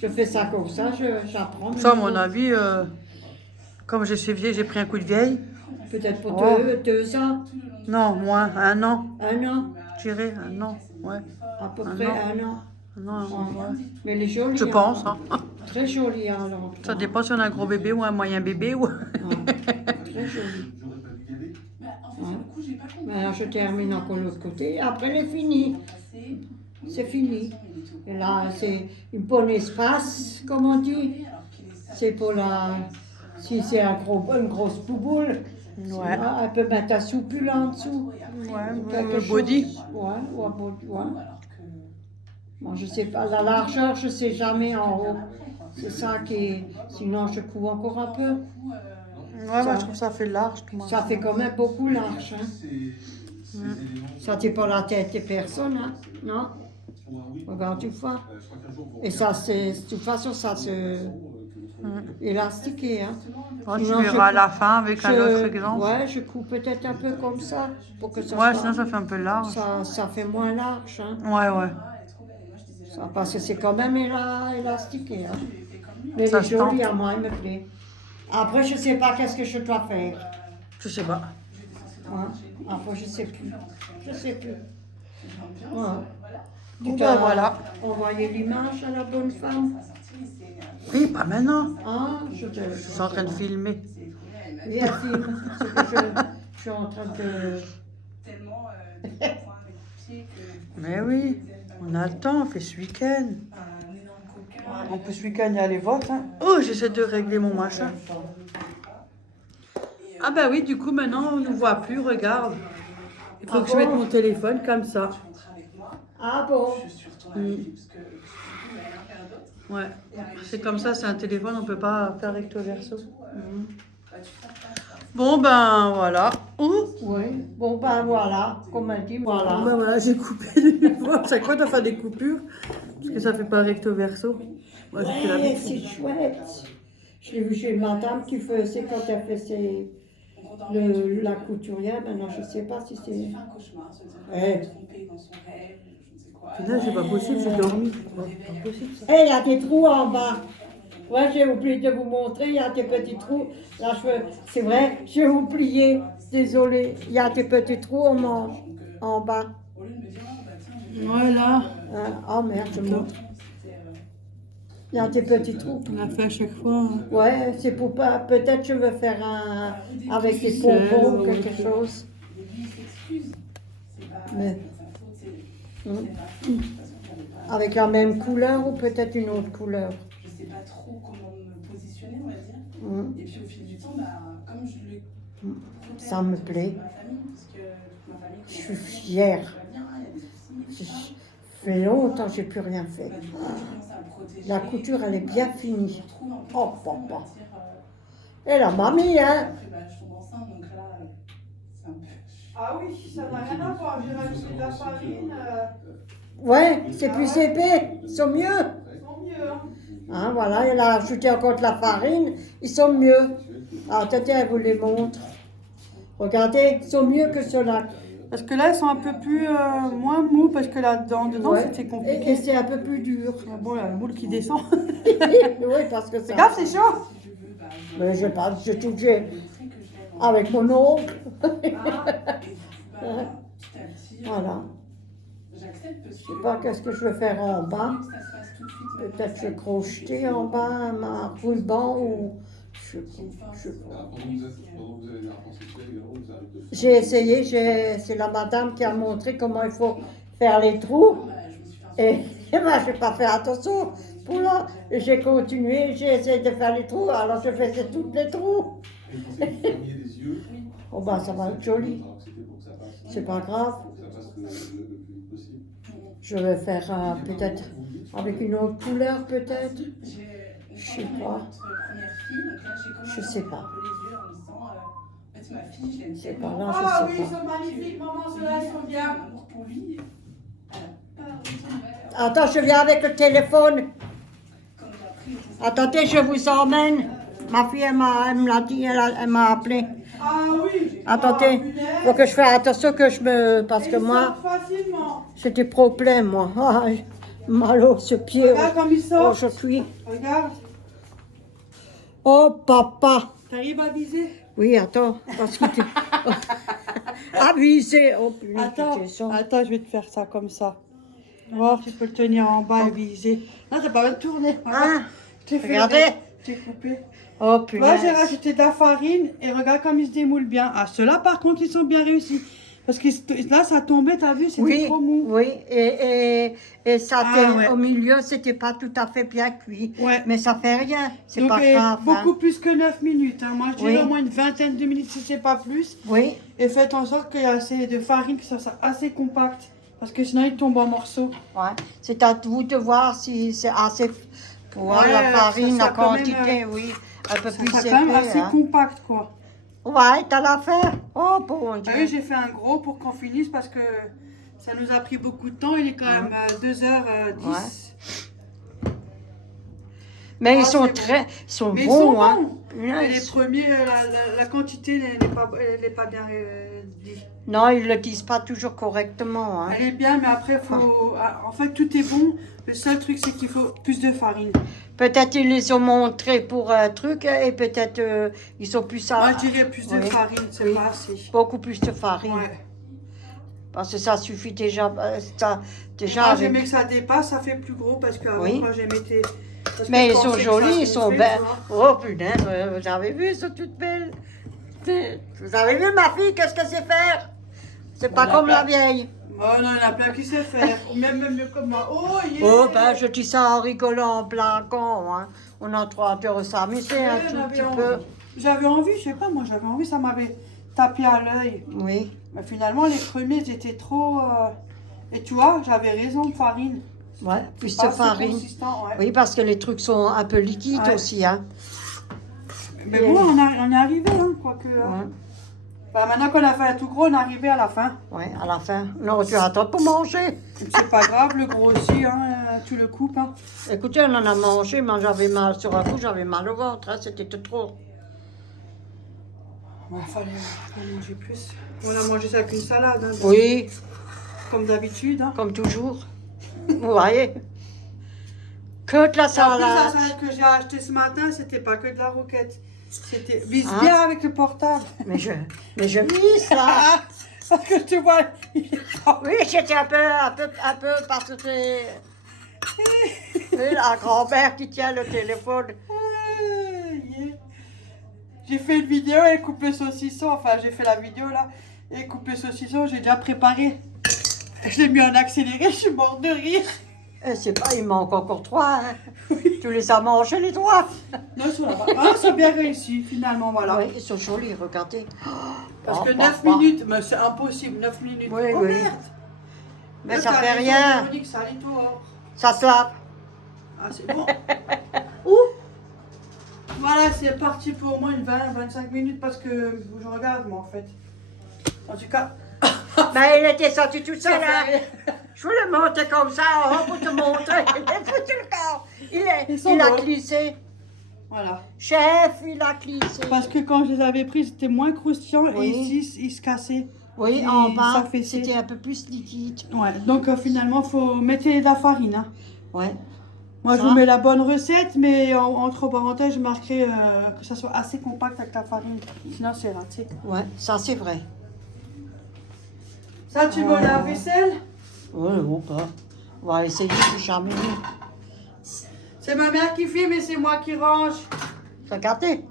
Je fais ça comme ça, j'apprends. ça, à mon avis, comme je suis vieille, j'ai pris un coup de vieille. Peut-être pour Oh. 2 ans, Non, moins, 1 an. 1 an, Je dirais 1 an, ouais. à peu Un près an. 1 an. 1 an, ouais. Mais elle est jolie. Je pense, hein. Très jolie, hein, alors. Ça dépend si on a un gros bébé ou un moyen bébé. Ou... Très jolie. Maintenant, je termine encore l'autre côté. Après, elle est finie. C'est fini. Et là, c'est un bon espace, comme on dit. C'est pour la... Si c'est une grosse bouboule, Ouais. elle peut mettre un soupul en dessous. Quelque chose. Body. Ouais, ou un body, ouais. Moi, je sais pas, la largeur, je sais jamais en haut. C'est ça qui est... Sinon, je couds encore un peu. Ouais, moi je trouve ça fait large. Moi. Ça fait quand même beaucoup large, hein. Ça, c'est pas la tête des personnes, hein. Non? Regarde, tu vois. Et ça, c'est... De toute façon, ça se... élastiqué, hein. Oh, tu Sinon, verras à la fin avec un autre exemple. Ouais, je coupe peut-être un peu comme ça, pour que ça Ouais, soit... sinon ça fait un peu large. Ça fait moins large, hein. Ouais, ouais. Ça, parce que c'est quand même élastiqué, hein. Mais Ça elle est se tend. jolie, à moi, elle me plaît. Après, je sais pas qu'est-ce que je dois faire. Je sais pas. Hein. Après, je sais plus. Je sais plus. Ouais. Bon, Tu ben t'as voilà. envoyé l'image à la bonne femme? Oui, pas maintenant. Ah, Je suis en train de filmer. Oui, elle filme. C'est que je suis en train de... Tellement des points, des pieds que Mais oui, on a le temps, on fait ce week-end. un énorme coca. On peut ce week-end y aller voir. Hein. Oh, j'essaie de régler mon machin. Ah bah oui, du coup maintenant on ne nous voit plus, regarde. Il faut que je mette mon téléphone comme ça. Ah bon? Je suis retournée avec lui parce que du coup, il y avait un père d'autre. Ouais, c'est comme ça, c'est un téléphone, on ne peut pas faire recto verso. Bah, tu fais pas ça. Bon ben voilà. Ouh. Oui. Bon, ben voilà. Comme elle dit, voilà. Ben voilà, j'ai coupé de nouveau. Chaque fois, tu as fait des coupures. Parce que ça fait pas recto verso. Moi, j'ai fait la Ouais, même. c'est chouette. Je l'ai vu chez une madame qui faisait quand elle faisait la couturière. Maintenant, je ne sais pas si c'est... Il fait un cauchemar, se dire Ouais. trompé dans son rêve, je ne sais quoi. Là, c'est pas possible, j'ai dormi. C'est pas possible. Eh, il y a des trous en bas. Ouais, j'ai oublié de vous montrer, il y a des petits trous. Là, c'est vrai, j'ai oublié. Désolée, il y a des petits trous au manche en bas. Au lieu de me dire, oh, bah, tiens, j'ai Voilà. Hein, oh merde, je montre. Il y a des petits trous. On a fait à chaque fois. Ouais, c'est pour pas. Peut-être je veux faire un avec des pompons ou quelque chose. au début, il s'excuse. C'est pas Mais- sa faute, c'est Hum. pas sa faute. De toute façon, j'avais pas- Avec la même couleur ou peut-être une autre couleur. Je sais pas trop comment me positionner, on va dire. Hum. Et puis au fil du temps, bah, comme je le Ça me plaît. ma famille, parce que ma famille, Je suis fière. tout va bien, il y a des soucis, Ça etc. fait longtemps que j'ai plus rien fait. Bah, du coup, je commence à me protéger. La couture, elle est bien finie. Je retrouve un peu Oh, de force, on va papa. dire, Et la mamie, hein. Après, bah, je tombe enceinte, donc là, c'est un peu... Ah oui, ça n'a rien à voir. J'ai rajouté de la farine. Ouais, c'est plus épais. Ils sont mieux. Ils sont mieux. Hein. Hein, voilà, elle a ajouté encore de la farine. Ils sont mieux. Alors, tiens, elle vous les montre. Regardez, ils sont mieux que ceux-là. Parce que là, ils sont un peu plus moins mous parce que là-dedans, dedans, Ouais. c'était Et compliqué. c'est un peu plus dur. Ah bon, il y a le moule qui descend. Oui, parce que C'est ça... grave, c'est chaud. Mais je pas, j'ai touché avec mon oncle. Voilà. J'accepte parce Je sais pas qu'est-ce que je vais faire en bas. que ça se fasse tout de suite. Peut-être je vais crocheter en bas un ruban ou Je sais pas. Pendant que vous avez des rapports sexuels également, vous arrivez de faire. J'ai essayé, c'est la madame qui a montré comment il faut faire les trous. Et moi, je n'ai pas fait attention. Pour là, j'ai continué, j'ai essayé de faire les trous, alors je faisais tous les trous. Et vous pensez que vous fermiez les yeux. Oh bah ça va être joli. Alors que c'était pour que ça passe. C'est pas grave. Pour que ça passe le plus vite possible. Je vais faire peut-être avec une autre couleur, peut-être. Je sais pas. Je sais pas. Ma fille, je l'aime C'est pas tellement. là, Ah je oui, sais ils pas. sont magnifiques, maman, ceux-là, ils sont bien. Amour pour lui. Elle a pas raison. Attends, je viens avec le téléphone. Quand j'ai appris que Attendez, je vous emmène. Ma fille, elle me l'a dit, elle m'a appelé. Ah oui. Attendez, faut que je fasse attention que je me... Parce que moi, Facilement. j'étais problème, moi. Ah, mal au ce pied Regarde comme il sort. aujourd'hui. Regarde. Oh, papa. T'arrives à viser? Oui, attends, parce que tu... Avisé. Oh, putain, Attends, tu sens. attends, je vais te faire ça comme ça. Voir, tu peux le tenir en bas et viser. Non, t'as pas besoin de tourner. Ah, Je t'ai fait regardez. Je t'ai coupé. Oh, Là, putain. j'ai rajouté de la farine et regarde comme ils se démoulent bien. Ah, ceux-là, par contre, ils sont bien réussis. Parce que là, ça tombait, t'as vu, c'était Oui, trop mou. oui, et ça, Ah, ouais. au milieu, c'était pas tout à fait bien cuit. Ouais. Mais ça fait rien, c'est Donc, pas grave. hein. beaucoup plus que 9 minutes. Hein. Moi, je dirais Oui. au moins une vingtaine de minutes si c'est pas plus. Oui, Et faites en sorte qu'il y ait assez de farine, que ça soit assez compact. Parce que sinon, il tombe en morceaux. ouais. C'est à vous de voir si c'est assez pour Ouais, la farine, ça la soit quand même, quantité, oui. Un peu Ça plus soit épais. quand même assez hein. compact, quoi. Ouais, t'as l'affaire. Oh, bon Ah Dieu. oui, j'ai fait un gros pour qu'on finisse parce que ça nous a pris beaucoup de temps. Il est quand même 2h10. Ouais. Mais Ah, ils sont c'est bon. ils sont Mais ils bons, sont hein. bons. Punaise. Et les premiers, la quantité elle est pas bien dit. Non, ils le disent pas toujours correctement, hein. Elle est bien, mais après, en fait, tout est bon. Le seul truc, c'est qu'il faut plus de farine. Peut-être ils les ont montrés pour un truc et peut-être ils sont plus Moi, ça. je dirais plus de Oui. farine, c'est Oui. pas assez. Beaucoup plus de farine. Ouais. Parce que ça suffit déjà. Déjà Moi, avec- j'aimais que ça dépasse, ça fait plus gros parce que Oui. quand j'ai mettais. parce que Mais je ils sont pensais que ça jolis, ils sont gonflait, belles. tu vois. Oh putain, vous avez vu, ils sont toutes belles. Vous avez vu ma fille, qu'est-ce qu'elle sait faire? C'est pas comme la vieille. Oh non, il y en a plein qui savent faire. Ou même mieux comme moi. Oh, yeah. Oh ben je dis ça en rigolant, en blaguant. Hein. On a droit de s'amuser un Ouais, tout j'avais petit envie. peu. J'avais envie, je sais pas, moi j'avais envie, ça m'avait tapé à l'œil. Oui. Mais finalement, les premiers, ils étaient trop. Et tu vois, j'avais raison, farine. Ouais, plus Pas de assez farine. consistant, ouais. Oui, parce que les trucs sont un peu liquides Ouais. aussi. Hein. Mais bon, on est arrivé, hein, quoique. Ouais. Bah, maintenant qu'on a fait un tout gros, on est arrivé à la fin. Ouais, à la fin. Non, tu attends pour manger. C'est pas grave, le gros aussi, hein, tu le coupes. Hein. Écoutez, on en a mangé, mais j'avais mal sur un coup, j'avais mal au ventre, hein, c'était trop. Ouais, fallait manger plus. On a mangé ça avec une salade, hein, Oui, comme d'habitude. Hein. comme toujours. Vous voyez? Que de la En plus, la salade. salade que j'ai achetée ce matin, c'était pas que de la roquette. C'était vise Ah. bien avec le portable. Mais je vise là. Ah, parce que tu vois, il est pas- Oui, j'étais un peu, parce que c'est la grand-mère qui tient le téléphone. Yeah. J'ai fait une vidéo et coupe le saucisson. Enfin, j'ai fait la vidéo là et coupe le saucisson. J'ai déjà préparé. Je l'ai mis en accéléré. Je suis morte de rire. C'est pas, il manque encore 3. Hein. Tu les as mangés les 3. Non, ils sont là-bas. Ah, c'est bien réussi finalement, voilà. Oui, ils sont jolis, regardez. Parce Oh, que 9 papa. minutes, mais c'est impossible, 9 minutes. Oui, Oh oui. merde. Mais Là, ça t'as fait raison, rien. Véronique, ça allait tout hors. Ça se lave. Ah, c'est bon. Ouh. Voilà, c'est parti pour au moins une 20-25 minutes parce que je regarde moi en fait. En tout cas, Mais il était sorti tout seul. Ça fait Hein. rien. Je voulais monter comme ça, pour te montrer. Il est foutu le corps. Ils sont Il a beaux. glissé. voilà. Chef, il a glissé. Parce que quand je les avais pris, c'était moins croustillant Oui. et ici, ils se cassaient. Oui, Et en ça bas, fait c'était un peu plus liquide. Ouais, donc finalement, il faut mettre de la farine. Hein. Ouais. Moi, je Ça. vous mets la bonne recette, mais entre parenthèses, je marquerai que ça soit assez compact avec la farine. Sinon, c'est raté. Ouais, ça c'est vrai. Ça, tu veux la vaisselle? Ouais, bon, pas. On va essayer de jamais mieux. C'est ma mère qui fait, mais c'est moi qui range. Regardez.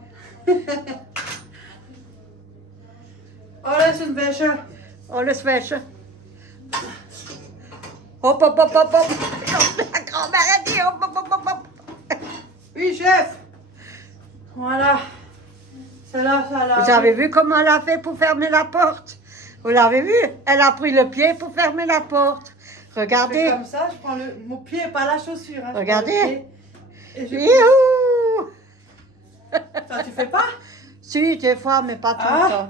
Alles een wäsche. Alles wäsche. Hop, hop, hop, hop, hop. La grand-mère a dit hop, hop, hop, hop, hop. Oui, chef. Voilà. C'est là, ça là. Vous avez vu comment elle a fait pour fermer la porte? Vous l'avez vu? Elle a pris le pied pour fermer la porte. Je fais Regardez. comme ça, je prends mon pied, pas la chaussure. Hein, je Regardez. prends le pied et je... Youhou! Ça, tu fais pas? Si, des fois, mais pas tout Ah. le temps.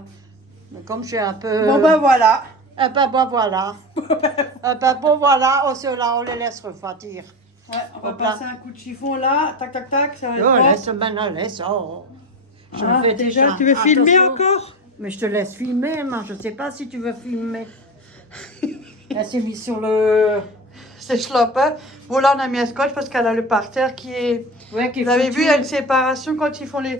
Mais comme je suis un peu... Bon, ben voilà. Eh ben, bon, voilà. Eh ben, bon, voilà. On les laisse refroidir. Ouais, on va Hop là. passer un coup de chiffon là. Tac, tac, tac. Ça va être Oh, propre. laisse maintenant, laisse. Oh. Je Ah, me fais déjà, tu veux filmer attention. encore? Mais je te laisse filmer, moi. Je ne sais pas si tu veux filmer. Elle s'est mise sur le... C'est chlop, hein? Bon, là, on a mis un scotch parce qu'elle a le parterre qui est... Ouais, qui Vous avez foutu. vu, il y a une séparation quand ils font les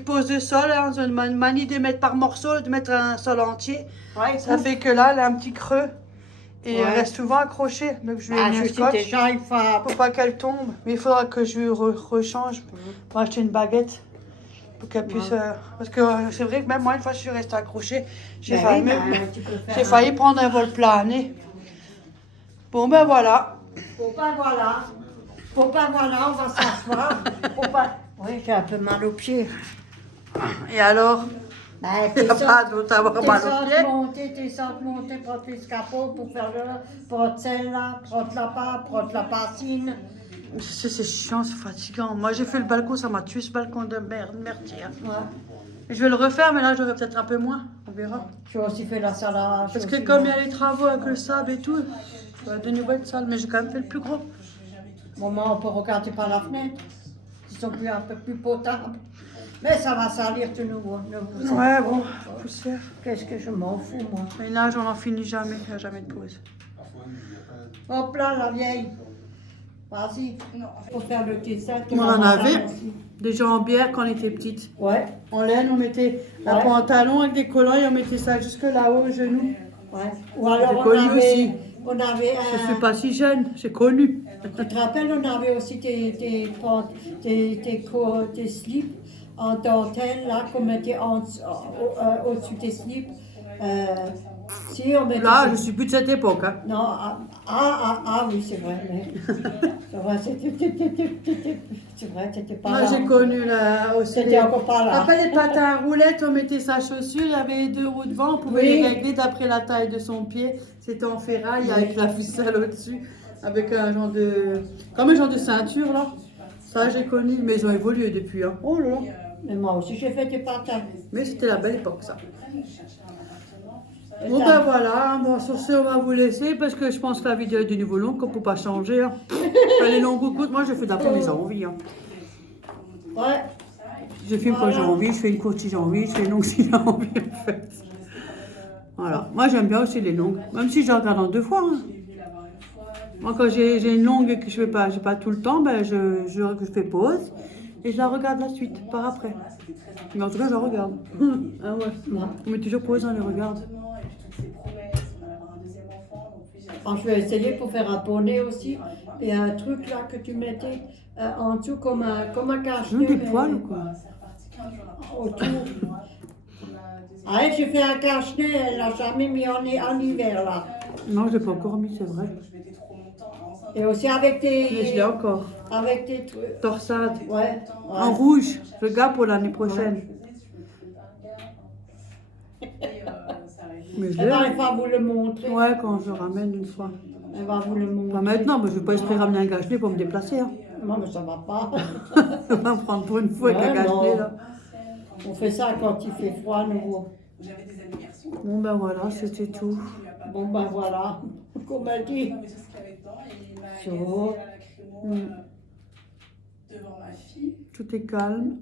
poses de sol. Hein, on a une manie de mettre par morceau, de mettre un sol entier. Ouais, Ça fait que là, elle a un petit creux. Et elle Ouais. reste souvent accrochée. Donc, je lui ai Ah, mis un je sais scotch déjà, il faut... pour pas qu'elle tombe. Mais il faudra que je lui rechange pour acheter une baguette. Pour qu'elle puisse... parce que c'est vrai que même moi, une fois, je suis restée accrochée. J'ai failli, tu peux faire j'ai failli prendre un vol plané. Bon, ben voilà. Faut pas, voilà. Faut pas, voilà, on va s'asseoir. Faut pas... Oui, j'ai un peu mal aux pieds. Et alors, Ben, il n'y a pas d'autre à avoir mal aux pieds. Descends de monter, prendre les scapots pour faire le... Prendre celle-là, prendre la bassine. C'est chiant, c'est fatigant. Moi, j'ai fait le balcon, ça m'a tué ce balcon de merde, merdier. Ouais. Je vais le refaire, mais là, j'aurai peut-être un peu moins. On verra. J'ai aussi fait la salade. Parce que comme il y a les travaux avec le sable et tout, de nouvelles salles, mais j'ai quand même fait le plus gros. Moment, on peut regarder par la fenêtre. Ils sont plus, un peu plus potables. Mais ça va salir de nouveau. Ouais, bon, poussière. Qu'est-ce que je m'en fous, moi. Mais là, on n'en finit jamais, il n'y a jamais de pause. Parfois, il n'y a pas... Hop là, la vieille. Vas-y. Faut faire le dessin. On en avait déjà en bière quand on était petite. Ouais, En laine, on mettait un Ouais. pantalon avec des collants et on mettait ça jusque là-haut, au genou. ouais. Ou alors J'ai connu aussi. on avait Je suis pas si jeune, j'ai connu. Tu te rappelles, on avait aussi des slips en dentelle, là, qu'on mettait au-dessus des slips. Si on mettait... Là, je suis plus de cette époque. Hein. Non, oui, c'est vrai. Mais... c'est vrai, c'était pas Moi, là. j'ai connu là aussi. C'était encore pas là. Après les patins à roulettes, on mettait sa chaussure, il y avait 2 roues devant, on pouvait Oui. les régler d'après la taille de son pied. C'était en ferraille avec la ficelle au-dessus, avec un genre de... comme un genre de ceinture là. Ça, j'ai connu, mais ils ont évolué depuis. Hein. Oh là là. Mais moi aussi, j'ai fait des patins. Mais c'était la belle époque, ça. Bon ben voilà, bon, sur ce on va vous laisser parce que je pense que la vidéo est de nouveau longue, qu'on ne peut pas changer. Hein. Elle est longue ou courte, moi je fais d'après mes envies. Hein. Ouais. Je filme quand j'ai envie, je fais une courte si j'ai envie, je fais une longue si j'ai envie en fait. Voilà, moi j'aime bien aussi les longues, même si je regarde en 2 fois. Hein. Moi quand j'ai une longue et que je fais pas, j'ai pas tout le temps, ben je fais pause et je la regarde la suite par après. Mais en tout cas je la regarde. Ah ouais. On met toujours pause, on les regarde. Alors, je vais essayer pour faire un bonnet aussi. Et un truc là que tu mettais en dessous comme un cache-nez. Des poils ou quoi? Autour. Ah, j'ai fait un cache-nez, elle l'a jamais mis en hiver là. Non, je l'ai pas encore mis, c'est vrai. Et aussi avec Mais je l'ai tes. encore. Avec tes trucs. Torsade. Ouais. En rouge, je garde pour l'année prochaine. Mais je Elle l'ai. va vous le montrer. Ouais, quand je le ramène une fois. Elle va vous le montrer. Pas maintenant, mais je vais pas espérer ramener un cache-nez pour me déplacer. Hein. Non, mais ça va pas. Je vais pas me prendre pour une fois avec un Ouais, cache-nez non. là. On fait ça quand il fait froid à nouveau. Bon ben voilà, c'était tout. Bon ben voilà, comme elle dit. So. Devant ma fille. Tout est calme.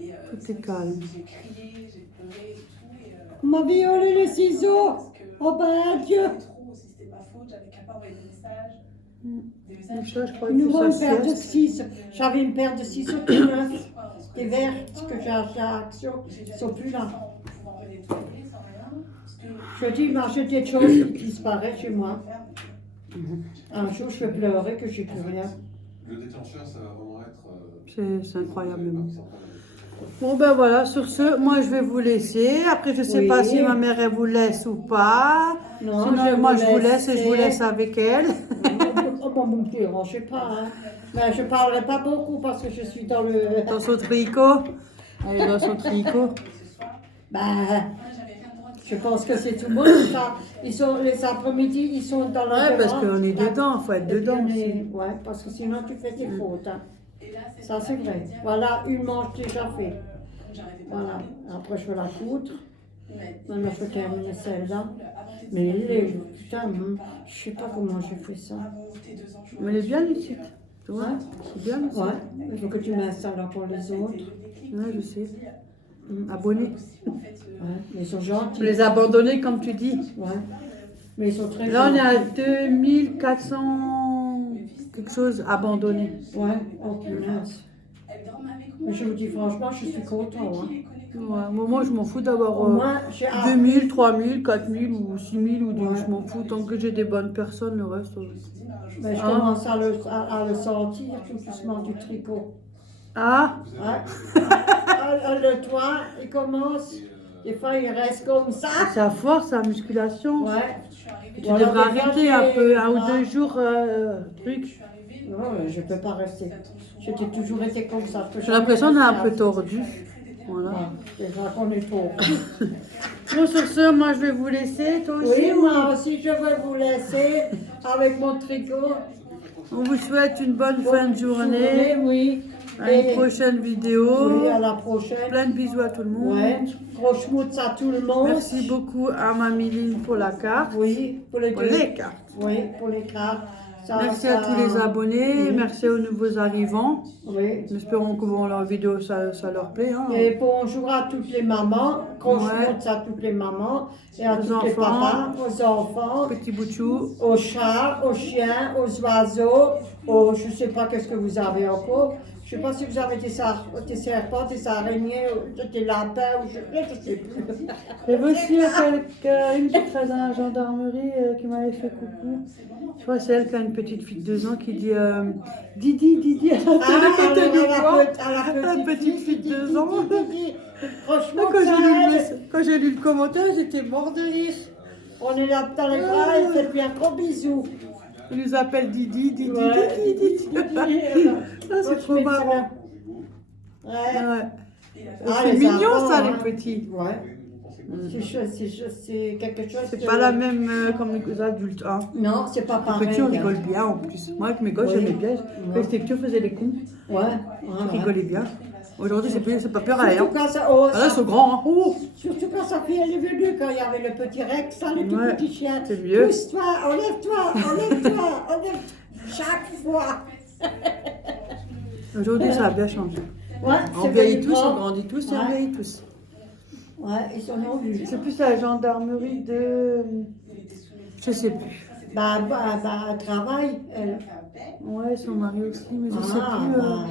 Et, Tout est calme. J'ai crié, j'ai pleuré et tout. Et, On m'a violé les ciseaux. Oh ben adieu. trop, si c'était ma faute, j'avais qu'à pas envoyer des messages. Des Comme messages. ça, je crois Une que bonne ça paire de sieste. 6. J'avais une paire de 6 au tout neuf. Des verts que j'ai acheté à Action. Ils ne sont plus là. Pouvoir me nettoyer sans rien. Parce que Je dis, il m'achète des choses qui disparaissent chez moi. Un jour, je vais pleurer que j'ai plus rien. Le déclencheur, ça va vraiment être... C'est incroyable. Mais bon. Bon ben voilà, sur ce, moi je vais vous laisser. Après je sais Oui. pas si ma mère elle vous laisse ou pas. Non, Sinon moi je vous laisse et je vous laisser. laisse avec elle. Oh, bon, mon Dieu, je sais pas. Hein. Mais je parlerai pas beaucoup parce que je suis dans le. Dans son tricot. Elle est dans son tricot. Bah, je pense que c'est tout le monde. Ils sont les après-midi, ils sont dans la. Ouais, parce qu'on est dedans, il faut être dedans aussi. Ouais, parce que sinon tu fais tes fautes. Hein. Ça c'est vrai. Voilà, une manche déjà faite. Voilà. Après je vais la coudre. Maintenant je vais terminer celle-là. Mais putain, je sais pas comment j'ai fait ça. Mais elle est bien ici. Tu vois, c'est bien ici. Ouais, il faut que tu m'installes là pour les autres. Ouais, je sais. Abonnés. Ouais, mais ils sont gentils. Tu les as abandonnés comme tu dis. Ouais. Mais ils sont très Là on est à gentils. 2400 quelque chose abandonnés. Ouais, oh punaise. Mais je vous dis franchement, je suis content. Hein. Ouais, moi je m'en fous d'avoir Au moins, j'ai 2000, 3000, 4000 ou 6000 ou 10, Ouais. je m'en fous. Tant que j'ai des bonnes personnes, le reste. Mais je Hein? commence à le sentir tout doucement du tricot. Ah, Ouais. Le toit, il commence. Des fois, il reste comme ça. c'est à force, la musculation. Ouais. Tu Ou alors, devrais des fois, arrêter un j'ai- peu, 1 ou Ah. 2 jours, truc. Non, je ne peux pas rester. J'étais toujours été comme ça. J'ai l'impression qu'on est un peu tordu. Voilà. Ouais, déjà qu'on est tôt. Bon, sur ce, moi je vais vous laisser, toi aussi. Oui, moi aussi, je vais vous laisser avec mon tricot. On vous souhaite une bonne fin de journée. Oui. À une prochaine vidéo. Oui, à la prochaine. Plein de bisous à tout le monde. Ouais. Gros schmutz à tout le monde. Merci beaucoup à Mamie Lynn pour la carte. Oui, pour les Pour deux. les cartes. Oui, pour les cartes. Ça- Merci à ça- tous les abonnés, Oui. merci aux nouveaux arrivants. Oui. Espérons que bon, leur vidéo ça leur plaît. Hein. Et bonjour à toutes les mamans. Gros Ouais. schmutz à toutes les mamans. Et à Aux tous les enfants. papas, aux enfants, Petit boutchou. aux chats, aux chiens, aux oiseaux, aux je ne sais pas qu'est-ce que vous avez encore. Je ne sais pas si vous avez des serpents, des araignées, des lapins, ou je ne sais plus. J'avais aussi une qui travaille dans la gendarmerie qui m'avait fait coucou. Je crois que c'est elle qui a une petite fille de 2 ans qui dit Didi, à la télé, qu'elle te voit. La petite fille de 2 ans. Franchement, Quand j'ai lu le commentaire, j'étais mort de rire. on est là dans les bras et faites bien gros bisous. Il nous appelle Didi. Ouais. Ah, c'est trop marrant. Ouais. Ouais. Ah, C'est les mignon enfants, ça, hein. les petits. Ouais. C'est quelque chose. C'est pas la même comme les adultes. Hein. Non, c'est pas Les pareil. petits, on rigole bien en plus. Moi, avec mes gosses, Oui. j'aimais bien. Quand j'étais petit, on faisait les cons. Ouais. On rigolait bien. Aujourd'hui, c'est pas pareil. Surtout Hein. quand ça, Ah, là, ils sont grands. Hein. Oh, surtout quand sa fille elle est venue, quand il y avait le petit Rex, ça, le tout Ouais, petit chien. c'est mieux. Pousse-toi, enlève-toi. Chaque fois. aujourd'hui, ça a bien changé. Ouais, On vieillit tous, on grandit tous et on Ouais. vieillit tous. Ouais, ils sont non vus. C'est plus la gendarmerie de. Je sais plus. Bah, elle travaille, elle. Ouais, son mari aussi, mais je sais Ah, plus. bah,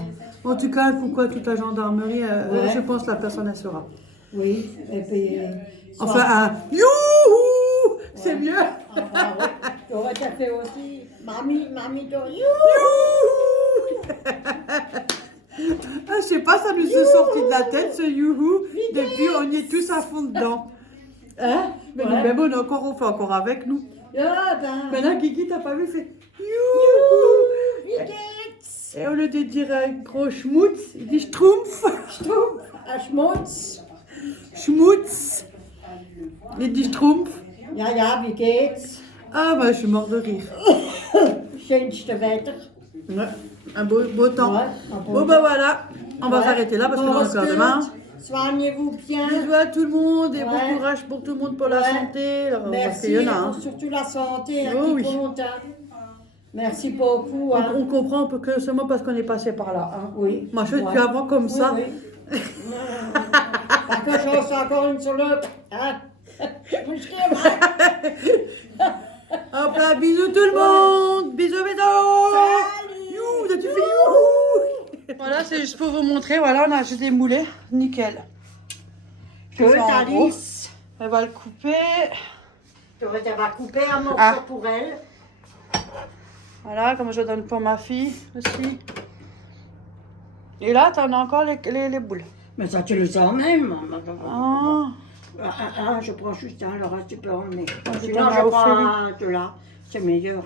En tout cas, pourquoi toute la gendarmerie, Ouais. je pense que la personne, elle saura. oui, et puis. Enfin, un youhou, c'est mieux. Ah, bah, ouais. Tu aurais fait aussi. Mamie, de Ah, je sais pas, ça nous est sorti de la tête, ce youhou. Depuis, on y est tous à fond dedans. Hein? Mais Ouais. nous-mêmes, on fait encore avec nous. Ah, ben. Maintenant, Kiki, t'as pas vu, fait youhou. Vite. Et au lieu de dire gros schmutz, il dit schtroumpf. Un schmutz. Schmutz. Il dit schtroumpf. Ja, wie geht's? Ah, bah, je suis mort de rire. Schönste Wetter. Ouais, un beau temps. Ouais, un beau Bon, bah voilà, on va Ouais. s'arrêter là parce qu'on a encore demain. Soignez-vous bien. Bisous à tout le monde et Ouais. bon courage pour tout le monde pour la Ouais. santé. Alors, parce Merci, qu'il y en a, hein. surtout la santé, hein, Oh, qui oui. compte. Hein. Merci beaucoup. On, Hein. on comprend que seulement parce qu'on est passé par là. Hein. Oui. Moi, je suis Ouais. avant comme ça. Oui, oui. Par contre, j'en sais encore une sur l'autre. Hein. Hop là, bisous tout le monde. Bisous. Salut. Youhou, tu fais youhou. Voilà, c'est juste pour vous montrer. Voilà, on a acheté des moulets. Nickel. Je fais en Alice. Elle va le couper. Tu vas couper un morceau Ah. pour elle. Voilà, comme je donne pour ma fille aussi. Et là, t'en as encore les boules. Mais ça, tu le sens même. Maman. Ah, Je prends juste un, le reste, tu peux emmener. je Sinon, t'en ai je prends offert. un de là. C'est meilleur.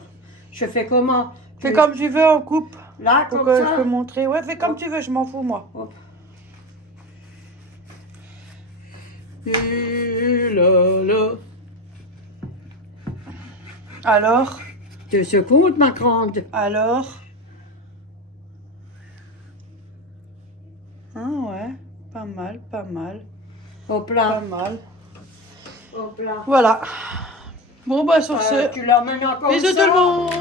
Je fais comment? fais comme tu veux en coupe. Là, Pour comme que ça. je peux montrer. Ouais, fais comme tu veux, je m'en fous, moi. Hop. Alors, Tu se compte, ma grande? alors. Ah ouais, pas mal, pas mal, Hop pas là. mal. Hop là. Voilà. Bon, bah sur ce, Tu l'emmènes encore bisous ça? tout le monde.